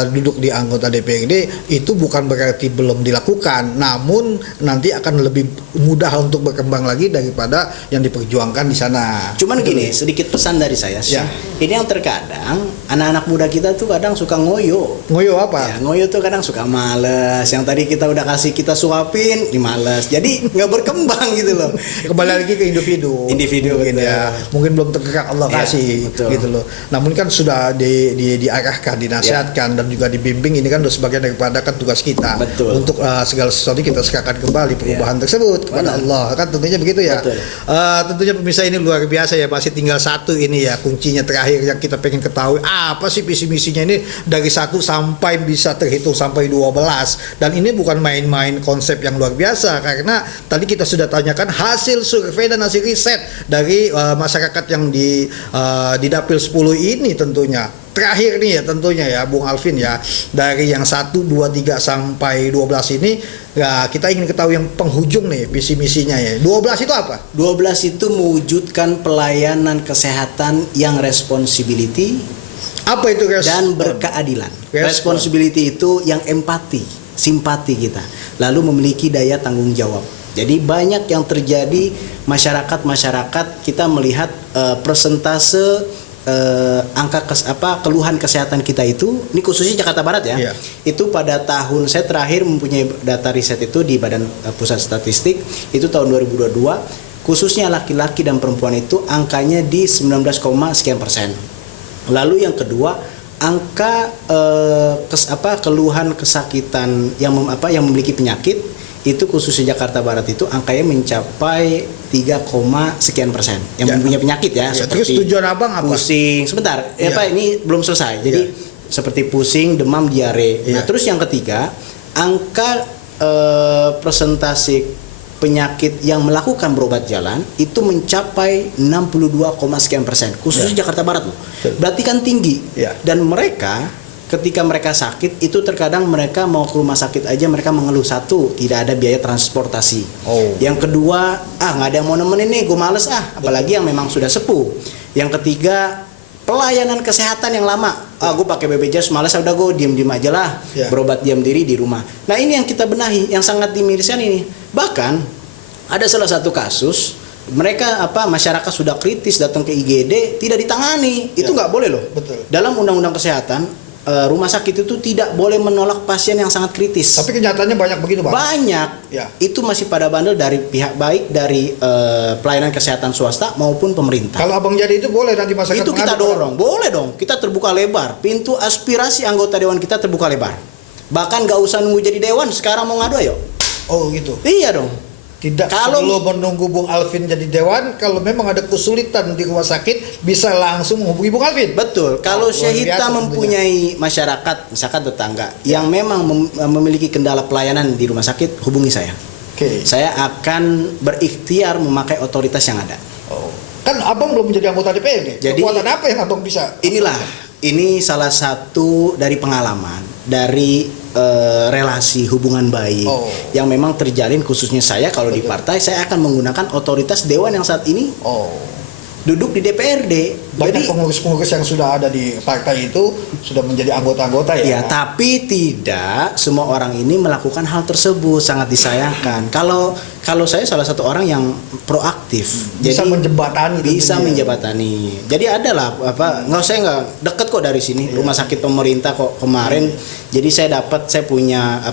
duduk di anggota DPRD itu bukan berarti belum dilakukan, namun nanti akan lebih mudah untuk berkembang lagi daripada yang diperjuangkan di sana. Cuman Betul. gini, sedikit pesan dari saya sih. Ya. Ini yang terkadang anak-anak muda kita tuh kadang suka ngoyo. Ngoyo apa? Ya, ngoyo tuh kadang suka males. Yang tadi kita udah kasih kita suapin, ini males. Jadi nggak berkembang gitu loh. Kembali lagi ke individu. Individu, mungkin betul. ya, mungkin belum tergerak Allah Iya, kasih betul. gitu loh. Namun kan sudah diarahkan, dinasihatkan dan juga dibimbing. Ini kan udah sebagian daripada kan tugas kita. Betul. Untuk segala sesuatu kita serahkan kembali perubahan tersebut kepada Benar. Allah. Kan tentunya begitu ya. Betul. Tentunya pemirsa ini luar biasa ya, masih tinggal satu ini ya kuncinya terakhir yang kita pengen ketahui, apa sih visi misinya ini dari 1 sampai bisa terhitung sampai 12. Dan ini bukan main-main konsep yang luar biasa, karena tadi kita sudah tanyakan hasil survei dan hasil riset dari masyarakat yang di Dapil 10 ini tentunya. Terakhir nih ya tentunya ya Bung Alvin ya, dari yang 1, 2, 3 sampai 12 ini ya, kita ingin ketahui yang penghujung nih visi misinya ya. 12 itu apa? 12 itu mewujudkan pelayanan kesehatan yang responsibility Apa itu guys? dan berkeadilan. Respon. Responsibility itu yang empati, simpati kita, lalu memiliki daya tanggung jawab. Jadi banyak yang terjadi masyarakat kita melihat persentase keluhan kesehatan kita itu, ini khususnya Jakarta Barat ya. Iya. Itu pada tahun saya terakhir mempunyai data riset itu di Badan Pusat Statistik itu tahun 2022, khususnya laki-laki dan perempuan itu angkanya di 19, sekian persen. Lalu yang kedua, angka keluhan kesakitan yang memiliki penyakit itu khususnya Jakarta Barat itu angkanya mencapai 3, sekian persen yang Ya. mempunyai penyakit ya, Ya, seperti terus tujuan abang apa? pusing. Sebentar, Ya. ini belum selesai. Jadi seperti pusing, demam, diare. Ya. Nah, terus yang ketiga, angka presentasi penyakit yang melakukan berobat jalan itu mencapai 62, sekian persen, khususnya Jakarta Barat loh. Betul. Berarti kan tinggi. Ya. Dan mereka ketika mereka sakit itu terkadang mereka mau ke rumah sakit aja mereka mengeluh, satu, tidak ada biaya transportasi. Oh. Yang kedua, nggak ada yang mau nemenin nih, gue males apalagi yang memang sudah sepuh. Yang ketiga, pelayanan kesehatan yang lama. Gue pakai BPJS males, udah gue diem aja lah, Ya. berobat diam diri di rumah. Nah ini yang kita benahi, yang sangat dimiriskan ini. Bahkan ada salah satu kasus mereka masyarakat sudah kritis datang ke IGD tidak ditangani. Itu nggak boleh loh. Betul. Dalam undang-undang kesehatan rumah sakit itu tidak boleh menolak pasien yang sangat kritis. Tapi kenyataannya banyak begitu Bang. Banyak. Ya. Itu masih pada bandel dari pihak baik dari pelayanan kesehatan swasta maupun pemerintah. Kalau abang jadi itu boleh nanti masyarakat Itu kita mengadu. dorong, boleh dong. Kita terbuka lebar, pintu aspirasi anggota dewan kita terbuka lebar. Bahkan gak usah nunggu jadi dewan, sekarang mau ngadu ayo. Oh gitu. Iya dong. Tidak Kalau- perlu menunggu Bung Alvin jadi dewan. Kalau memang ada kesulitan di rumah sakit, bisa langsung menghubungi Bung Alvin. Betul. Kalau Luar Syahita biasa mempunyai masyarakat, misalkan tetangga, yang memang memiliki kendala pelayanan di rumah sakit, hubungi saya. Oke. Saya akan berikhtiar memakai otoritas yang ada. Oh. Kan abang belum menjadi anggota DPRD. Jadi- Kekuatan apa yang abang bisa? Ini salah satu dari pengalaman, dari relasi hubungan baik Oh. yang memang terjalin, khususnya saya kalau di partai, saya akan menggunakan otoritas dewan yang saat ini Oh. duduk di DPRD. Banyak Jadi pengurus-pengurus yang sudah ada di partai itu sudah menjadi anggota-anggota ya. ya, tapi tidak semua orang ini melakukan hal tersebut, sangat disayangkan. Kalau saya salah satu orang yang proaktif, Bisa jadi menjembatani bisa tentunya. menjembatani. Jadi adalah saya nggak deket kok dari sini, rumah sakit pemerintah kok kemarin. Jadi saya punya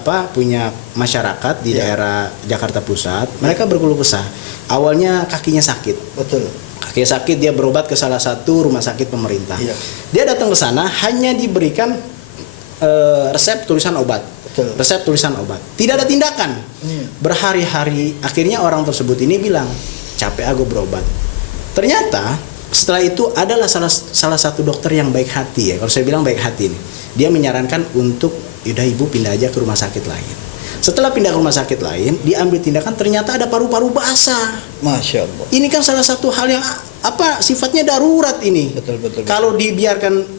masyarakat di Iya. daerah Jakarta Pusat, mereka berkeluh kesah. Awalnya kakinya sakit. Betul. Kakinya sakit, dia berobat ke salah satu rumah sakit pemerintah. Iya. Dia datang ke sana hanya diberikan resep tulisan obat. Betul. Resep tulisan obat. Tidak ada tindakan. Berhari-hari akhirnya orang tersebut ini bilang, "Capek aku berobat." Ternyata setelah itu adalah salah satu dokter yang baik hati ya. Kalau saya bilang baik hati nih. Dia menyarankan untuk udah ibu pindah aja ke rumah sakit lain. Setelah pindah ke rumah sakit lain, diambil tindakan, ternyata ada paru-paru basah. Masya Allah. Ini kan salah satu hal yang sifatnya darurat ini. Betul. Kalau dibiarkan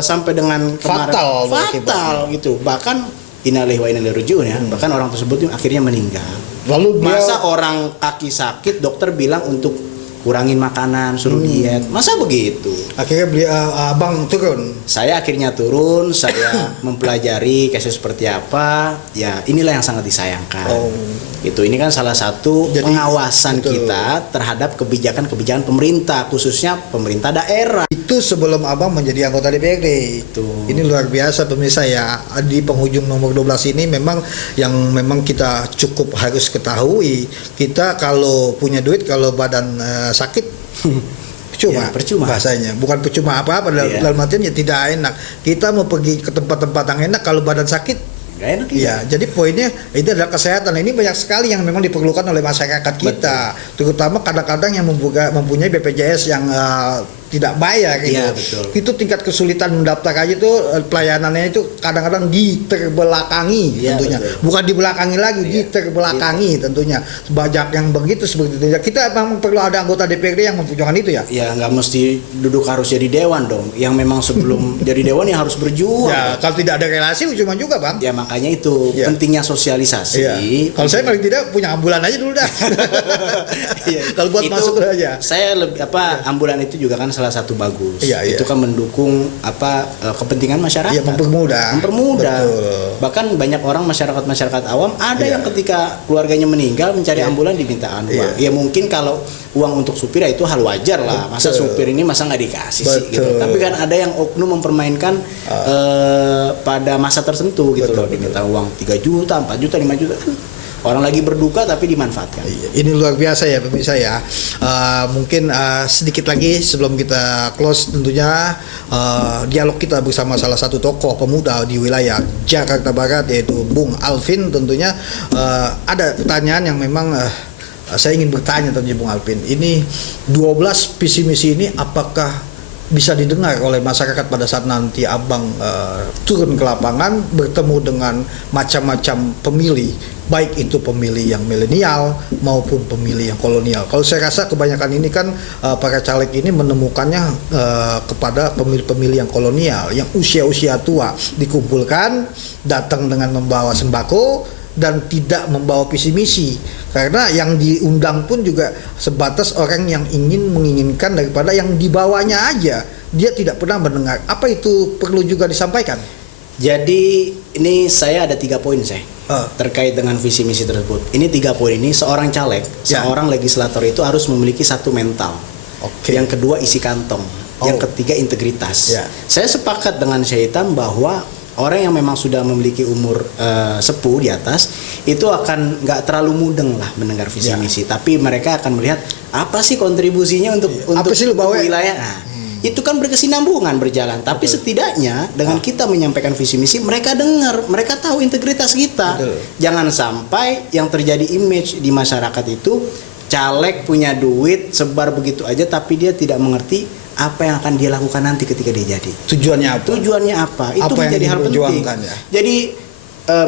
sampai dengan kemarin, fatal gitu. Bahkan innalillahi wa inna ilaihi raji'un ya. Bahkan orang tersebut akhirnya meninggal. Lalu dia Masa orang kaki sakit dokter bilang untuk kurangin makanan, suruh diet. Masa begitu? akhirnya abang turun. Saya akhirnya turun, saya mempelajari kasus seperti apa. Ya, inilah yang sangat disayangkan. Oh. Itu ini kan salah satu Jadi, pengawasan betul. kita terhadap kebijakan-kebijakan pemerintah, khususnya pemerintah daerah. Itu sebelum abang menjadi anggota DPRD. Itu. Ini luar biasa pemirsa ya. Di penghujung nomor 12 ini memang kita cukup harus ketahui. Kita kalau punya duit, kalau badan sakit Ya, percuma. bahasanya. Bukan percuma apa-apa Iya. dalam artian ya tidak enak. Kita mau pergi ke tempat-tempat yang enak kalau badan sakit. Gak enak ya. Iya, jadi poinnya itu adalah kesehatan. Ini banyak sekali yang memang diperlukan oleh masyarakat kita, terutama kadang-kadang yang mempunyai BPJS yang tidak bayar gitu. Iya, betul. Itu tingkat kesulitan mendaftar aja itu pelayanannya itu kadang-kadang diterbelakangi Iya, tentunya. betul. Bukan dibelakangi lagi, Iya. diterbelakangi tentunya. Banyak yang begitu seperti itu. Kita memang perlu ada anggota DPRD yang memperjuangkan itu ya. Ya nggak mesti duduk harus jadi dewan dong. Yang memang sebelum jadi dewan ya harus berjuang. Ya, kalau tidak ada relasi cuma juga, Bang. Ya makanya itu Iya. pentingnya sosialisasi. Iya. Kalau saya paling tidak punya ambulan aja dulu dah. Iya. Kalau buat Itu masuk aja. Saya ambulan itu juga kan salah satu bagus. Iya, iya. Itu kan mendukung kepentingan masyarakat. Iya, mempermudah. Mempermudah. Bahkan banyak orang masyarakat awam ada Iya. yang ketika keluarganya meninggal mencari ambulan dimintaan uang. Iya. Ya mungkin kalau uang untuk supir ya itu hal wajar lah. Masa Betul. supir ini masa nggak dikasih sih gitu. Betul. Tapi kan ada yang oknum mempermainkan pada masa tertentu gitu Betul, loh, diminta uang 3 juta, 4 juta, 5 juta. Orang lagi berduka tapi dimanfaatkan. Ini luar biasa ya pemirsa ya. Mungkin sedikit lagi sebelum kita close tentunya dialog kita bersama salah satu tokoh pemuda di wilayah Jakarta Barat yaitu Bung Alvin. Tentunya ada pertanyaan yang memang saya ingin bertanya tentang Bung Alvin. Ini 12 visi misi ini apakah bisa didengar oleh masyarakat pada saat nanti abang turun ke lapangan bertemu dengan macam-macam pemilih, baik itu pemilih yang milenial maupun pemilih yang kolonial. Kalau saya rasa kebanyakan ini kan para caleg ini menemukannya kepada pemilih-pemilih yang kolonial, yang usia-usia tua, dikumpulkan, datang dengan membawa sembako dan tidak membawa visi misi, karena yang diundang pun juga sebatas orang yang menginginkan daripada yang dibawanya aja, dia tidak pernah mendengar. Apa itu perlu juga disampaikan? Jadi ini saya ada 3 poin saya terkait dengan visi misi tersebut. Ini 3 poin ini seorang caleg, seorang legislator itu harus memiliki satu mental. Oke. Yang kedua isi kantong. Yang ketiga integritas. Ya. Saya sepakat dengan Syaitan bahwa orang yang memang sudah memiliki umur sepuh di atas itu akan nggak terlalu mudeng lah mendengar visi misi, tapi mereka akan melihat apa sih kontribusinya untuk Apa sih lu bawa? wilayah. Nah, itu kan berkesinambungan berjalan. Tapi setidaknya dengan kita menyampaikan visi misi, mereka dengar, mereka tahu integritas kita. Betul. Jangan sampai yang terjadi image di masyarakat itu caleg punya duit sebar begitu aja, tapi dia tidak mengerti apa yang akan dia lakukan nanti ketika dia jadi. Tujuannya apa? Tujuannya apa? Itu Apa yang menjadi hal penting. diperjuangkan ya? Jadi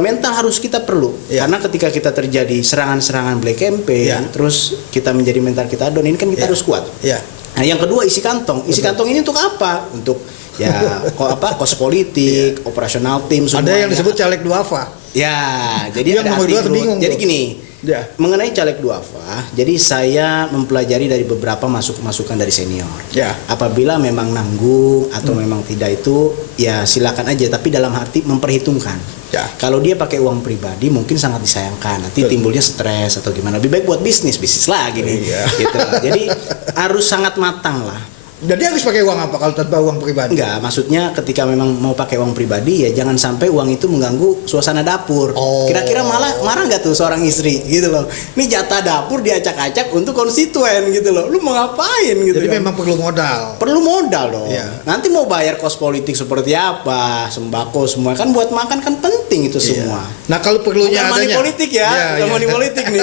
mental harus kita perlu. Ya. Karena ketika kita terjadi serangan-serangan black campaign, Ya. terus kita menjadi mental kita down, ini kan kita Ya. harus kuat. Ya. Nah, yang kedua isi kantong. Isi Betul. kantong ini untuk apa? Untuk Ya, kos politik, operasional tim semuanya. Ada yang disebut caleg duafa. Ya, jadi Yang ada nomor dua arti bingung Jadi tuh. gini, Ya. mengenai caleg duafa, jadi saya mempelajari dari beberapa masukan dari senior. Ya. Apabila memang nanggung atau memang tidak itu, ya silakan aja. Tapi dalam arti memperhitungkan. Ya. Kalau dia pakai uang pribadi mungkin sangat disayangkan. Nanti Betul. timbulnya stres atau gimana. Lebih baik buat bisnis lagi nih. Iya. Gitu. Jadi harus sangat matang lah. Jadi harus pakai uang apa kalau tanpa uang pribadi? Enggak, maksudnya ketika memang mau pakai uang pribadi ya jangan sampai uang itu mengganggu suasana dapur. Oh. Kira-kira marah nggak tuh seorang istri gitu loh. Ini jatah dapur diacak-acak untuk konstituen gitu loh. Lu mau ngapain gitu Jadi kan? memang perlu modal. Perlu modal dong. Iya. Nanti mau bayar kos politik seperti apa, sembako semua kan buat makan kan penting itu semua. Nah kalau perlunya Bukan money adanya politik ya, bukan money politik nih.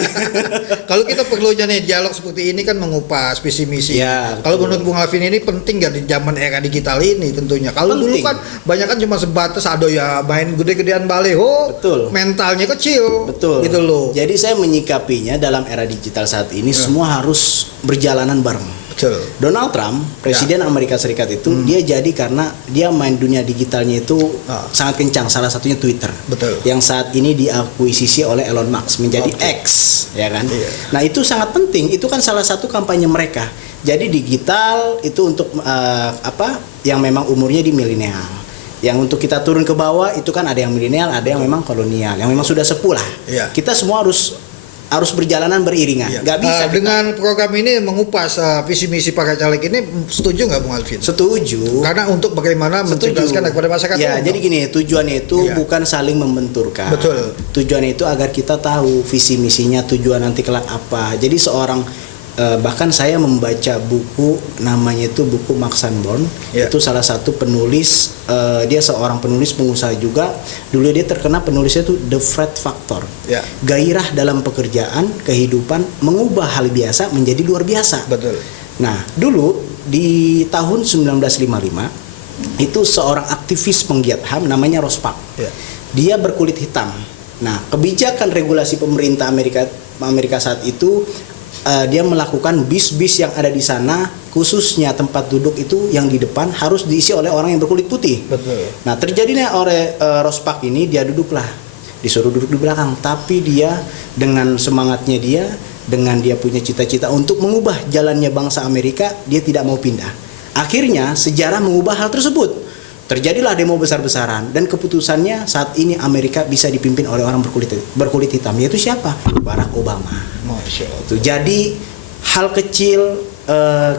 Kalau kita perlunya nih dialog seperti ini kan mengupas visi misi. Ya, Kalau betul. menurut Bung Alvin ini penting gak di zaman era digital ini tentunya. Kalau dulu Penting. kan banyak kan cuma sebatas ada ya main gede-gedean baleho, Betul. mentalnya kecil. Betul. Gitu loh. Jadi saya menyikapinya dalam era digital saat ini semua harus berjalanan bareng. Betul. Donald Trump, Presiden Amerika Serikat itu dia jadi karena dia main dunia digitalnya itu Ah. sangat kencang. Salah satunya Twitter. Betul. Yang saat ini diakuisisi oleh Elon Musk menjadi Oke. X, ya kan? Iya. Nah itu sangat penting. Itu kan salah satu kampanye mereka. Jadi digital itu untuk yang memang umurnya di milenial. Yang untuk kita turun ke bawah itu kan ada yang milenial, ada yang memang kolonial, yang memang sudah sepuh lah. Iya. Kita semua harus berjalanan beriringan. Iya. Nggak bisa kita- Dengan program ini mengupas visi misi para caleg ini, setuju nggak Bung Alvin? setuju. Karena untuk bagaimana Setuju. mencerdaskan kepada masyarakat. Ya, umum. jadi gini, tujuannya itu Iya. bukan saling membenturkan. Betul. Tujuannya itu agar kita tahu visi misinya, tujuan nanti kelak apa. Jadi seorang bahkan saya membaca buku namanya itu buku Max Sanborn. Iya. Itu salah satu penulis, dia seorang penulis pengusaha juga. Dulu dia terkena penulisnya itu The Fred Factor. Ya. Gairah dalam pekerjaan, kehidupan mengubah hal biasa menjadi luar biasa. Betul. Nah, dulu di tahun 1955 itu seorang aktivis penggiat HAM namanya Rosa Parks. Ya. Dia berkulit hitam. Nah, kebijakan regulasi pemerintah Amerika saat itu dia melakukan bis-bis yang ada di sana, khususnya tempat duduk itu yang di depan harus diisi oleh orang yang berkulit putih. Betul. Nah, terjadinya oleh Rosa Parks ini dia duduklah, disuruh duduk di belakang, tapi dia dengan semangatnya dengan dia punya cita-cita untuk mengubah jalannya bangsa Amerika, dia tidak mau pindah. Akhirnya sejarah mengubah hal tersebut. Terjadilah demo besar-besaran dan keputusannya saat ini Amerika bisa dipimpin oleh orang berkulit hitam, yaitu siapa? Barack Obama. Masya Allah. Tuh, jadi hal kecil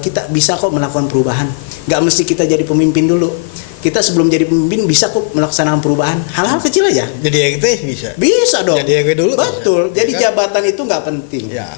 kita bisa kok melakukan perubahan. Gak mesti kita jadi pemimpin dulu. Kita sebelum jadi pemimpin bisa kok melaksanakan perubahan. Hal-hal kecil aja. Jadi RT bisa. Bisa dong. Jadi RW dulu bisa. Betul. Jadi Ya kan? jabatan itu nggak penting. Ya.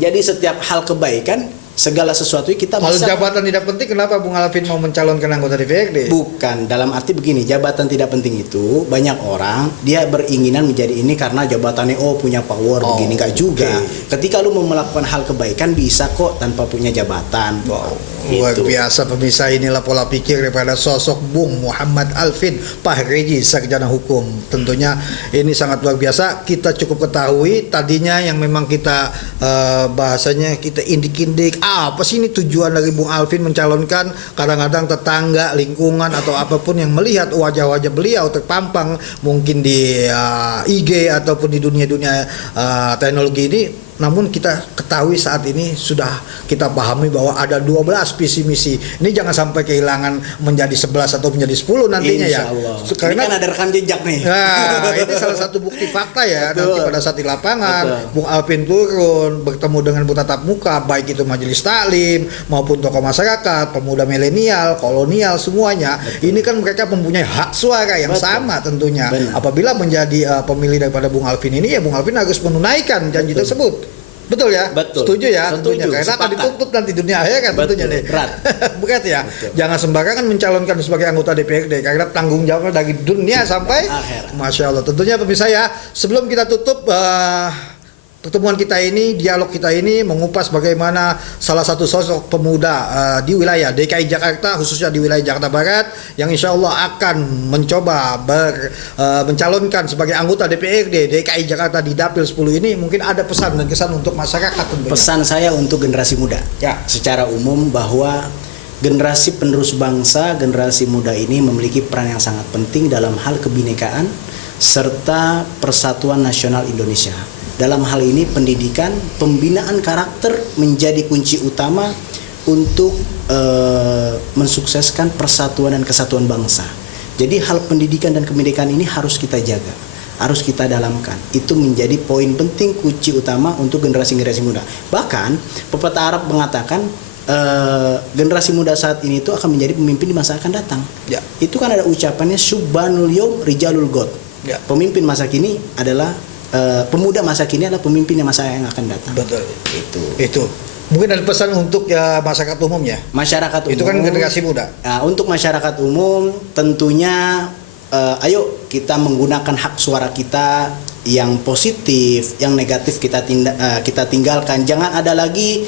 Jadi setiap hal kebaikan, segala sesuatu kita Kalau bisa. jabatan tidak penting, kenapa Bung Alvin mau mencalonkan anggota DPRD? Bukan, dalam arti begini, jabatan tidak penting itu banyak orang dia beringinan menjadi ini karena jabatannya punya power Oh, begini, nggak juga. oke. Ketika lu mau melakukan hal kebaikan bisa kok tanpa punya jabatan. Wow, luar Gitu. biasa pemirsa, inilah pola pikir daripada sosok Bung Muhammad Alvin Pahreji, sarjana hukum. Tentunya ini sangat luar biasa. Kita cukup ketahui tadinya yang memang kita bahasanya kita indik-indik apa sih ini tujuan dari Bung Alvin mencalonkan. Kadang-kadang tetangga, lingkungan atau apapun yang melihat wajah-wajah beliau terpampang mungkin di IG ataupun di dunia-dunia teknologi ini. Namun kita ketahui saat ini sudah kita pahami bahwa ada 12 visi misi. Ini jangan sampai kehilangan menjadi 11 atau menjadi 10 nantinya ya. Insya Allah. Karena Ini kan ada rekam jejak nih. nah, ini salah satu bukti fakta ya. Betul. Nanti pada saat di lapangan Betul. Bung Alvin turun bertemu dengan bertatap muka, baik itu majelis taklim maupun tokoh masyarakat, pemuda milenial, kolonial semuanya. Ini kan mereka mempunyai hak suara yang Betul. sama tentunya. Benar. Apabila menjadi pemilih daripada Bung Alvin ini, ya Bung Alvin harus menunaikan janji Betul. tersebut. Betul ya? Betul. Setuju ya? Setuju, Tentunya. Karena akan sepakat. dituntut nanti dunia akhirat Betul, tentunya nih. berat. Berat ya? Betul. Jangan sembarangan mencalonkan sebagai anggota DPRD karena tanggung jawabnya dari dunia sampai Akhirat. Masya Allah. Tentunya pemirsa ya, sebelum kita tutup pertemuan kita ini, dialog kita ini mengupas bagaimana salah satu sosok pemuda di wilayah DKI Jakarta, khususnya di wilayah Jakarta Barat, yang insya Allah akan mencoba mencalonkan sebagai anggota DPRD DKI Jakarta di Dapil 10 ini. Mungkin ada pesan dan kesan untuk masyarakat tentunya. Pesan saya untuk generasi muda, Ya. secara umum bahwa generasi penerus bangsa, generasi muda ini memiliki peran yang sangat penting dalam hal kebinekaan serta persatuan nasional Indonesia. Dalam hal ini pendidikan, pembinaan karakter menjadi kunci utama untuk mensukseskan persatuan dan kesatuan bangsa. Jadi hal pendidikan dan kebinekaan ini harus kita jaga, harus kita dalamkan. Itu menjadi poin penting, kunci utama untuk generasi-generasi muda. Bahkan pepatah Arab mengatakan generasi muda saat ini itu akan menjadi pemimpin di masa akan datang. Ya. Itu kan ada ucapannya Subbanul Yom Rijalul God. Ya. Pemimpin masa kini adalah pemuda masa kini adalah pemimpin masa yang akan datang. Betul. Itu. Mungkin ada pesan untuk ya masyarakat umum ya. Masyarakat umum. Itu kan generasi muda. Untuk masyarakat umum tentunya ayo kita menggunakan hak suara kita yang positif, yang negatif kita tinggalkan. Jangan ada lagi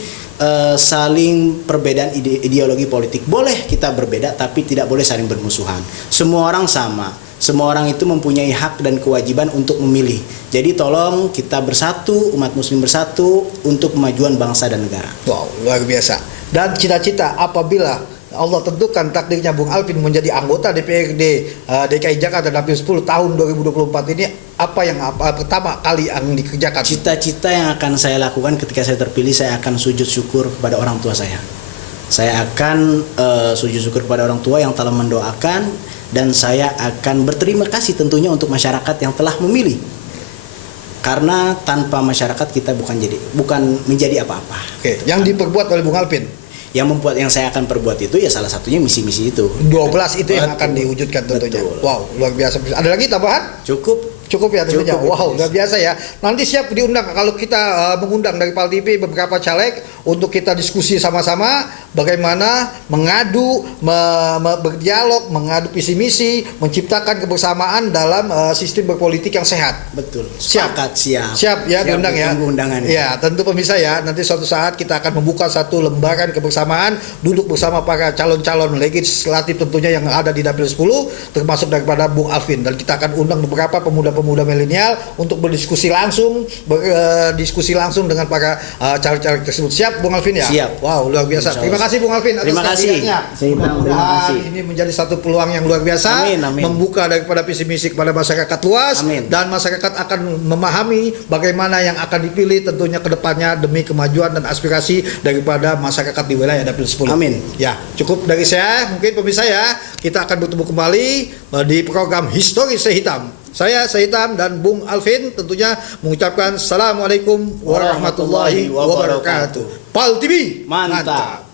saling perbedaan ideologi politik. Boleh kita berbeda tapi tidak boleh saling bermusuhan. Semua orang sama. Semua orang itu mempunyai hak dan kewajiban untuk memilih. Jadi tolong kita bersatu, umat muslim bersatu untuk kemajuan bangsa dan negara. Wow, luar biasa. Dan cita-cita apabila Allah tentukan takdirnya Bung Alvin menjadi anggota DPRD DKI Jakarta Dapil 10 tahun 2024 ini, apa yang pertama kali yang dikerjakan? Cita-cita yang akan saya lakukan ketika saya terpilih, saya akan sujud syukur kepada orang tua saya. Saya akan sujud syukur kepada orang tua yang telah mendoakan, dan saya akan berterima kasih tentunya untuk masyarakat yang telah memilih. Karena tanpa masyarakat kita bukan menjadi apa-apa. Oke, yang diperbuat oleh Bung Alvin. Yang saya akan perbuat itu ya salah satunya misi-misi itu. 12 itu yang akan diwujudkan tentunya. Betul. Wow, luar biasa. Ada lagi tambahan? Cukup ya tentunya. Wow, luar biasa ya. Nanti siap diundang kalau kita mengundang dari PAL TV beberapa caleg untuk kita diskusi sama-sama bagaimana mengadu, berdialog, mengadu visi misi, menciptakan kebersamaan dalam sistem berpolitik yang sehat. Betul. Siap ya, diundang ya. Ya, tentu pemirsa ya. Nanti suatu saat kita akan membuka satu lembaran kebersamaan, duduk bersama para calon-calon legislatif tentunya yang ada di Dapil 10, termasuk daripada Bung Alvin, dan kita akan undang beberapa pemuda milenial untuk berdiskusi langsung dengan para caleg-caleg tersebut. Siap Bung Alvin ya? Siap. Wow, luar biasa. Terima kasih Bung Alvin atas Terima kasih. Mudah-mudahan ini menjadi satu peluang yang luar biasa. Amin. Membuka daripada visi misi kepada masyarakat luas. Amin. Dan masyarakat akan memahami bagaimana yang akan dipilih tentunya ke depannya demi kemajuan dan aspirasi daripada masyarakat di wilayah Dapil 10. Amin. Ya, cukup dari saya. Mungkin pemirsa ya, kita akan bertemu kembali di program Histori Sehitam. Saya Sehitam dan Bung Alvin tentunya mengucapkan Assalamualaikum warahmatullahi wabarakatuh. PAL TV, Mantap.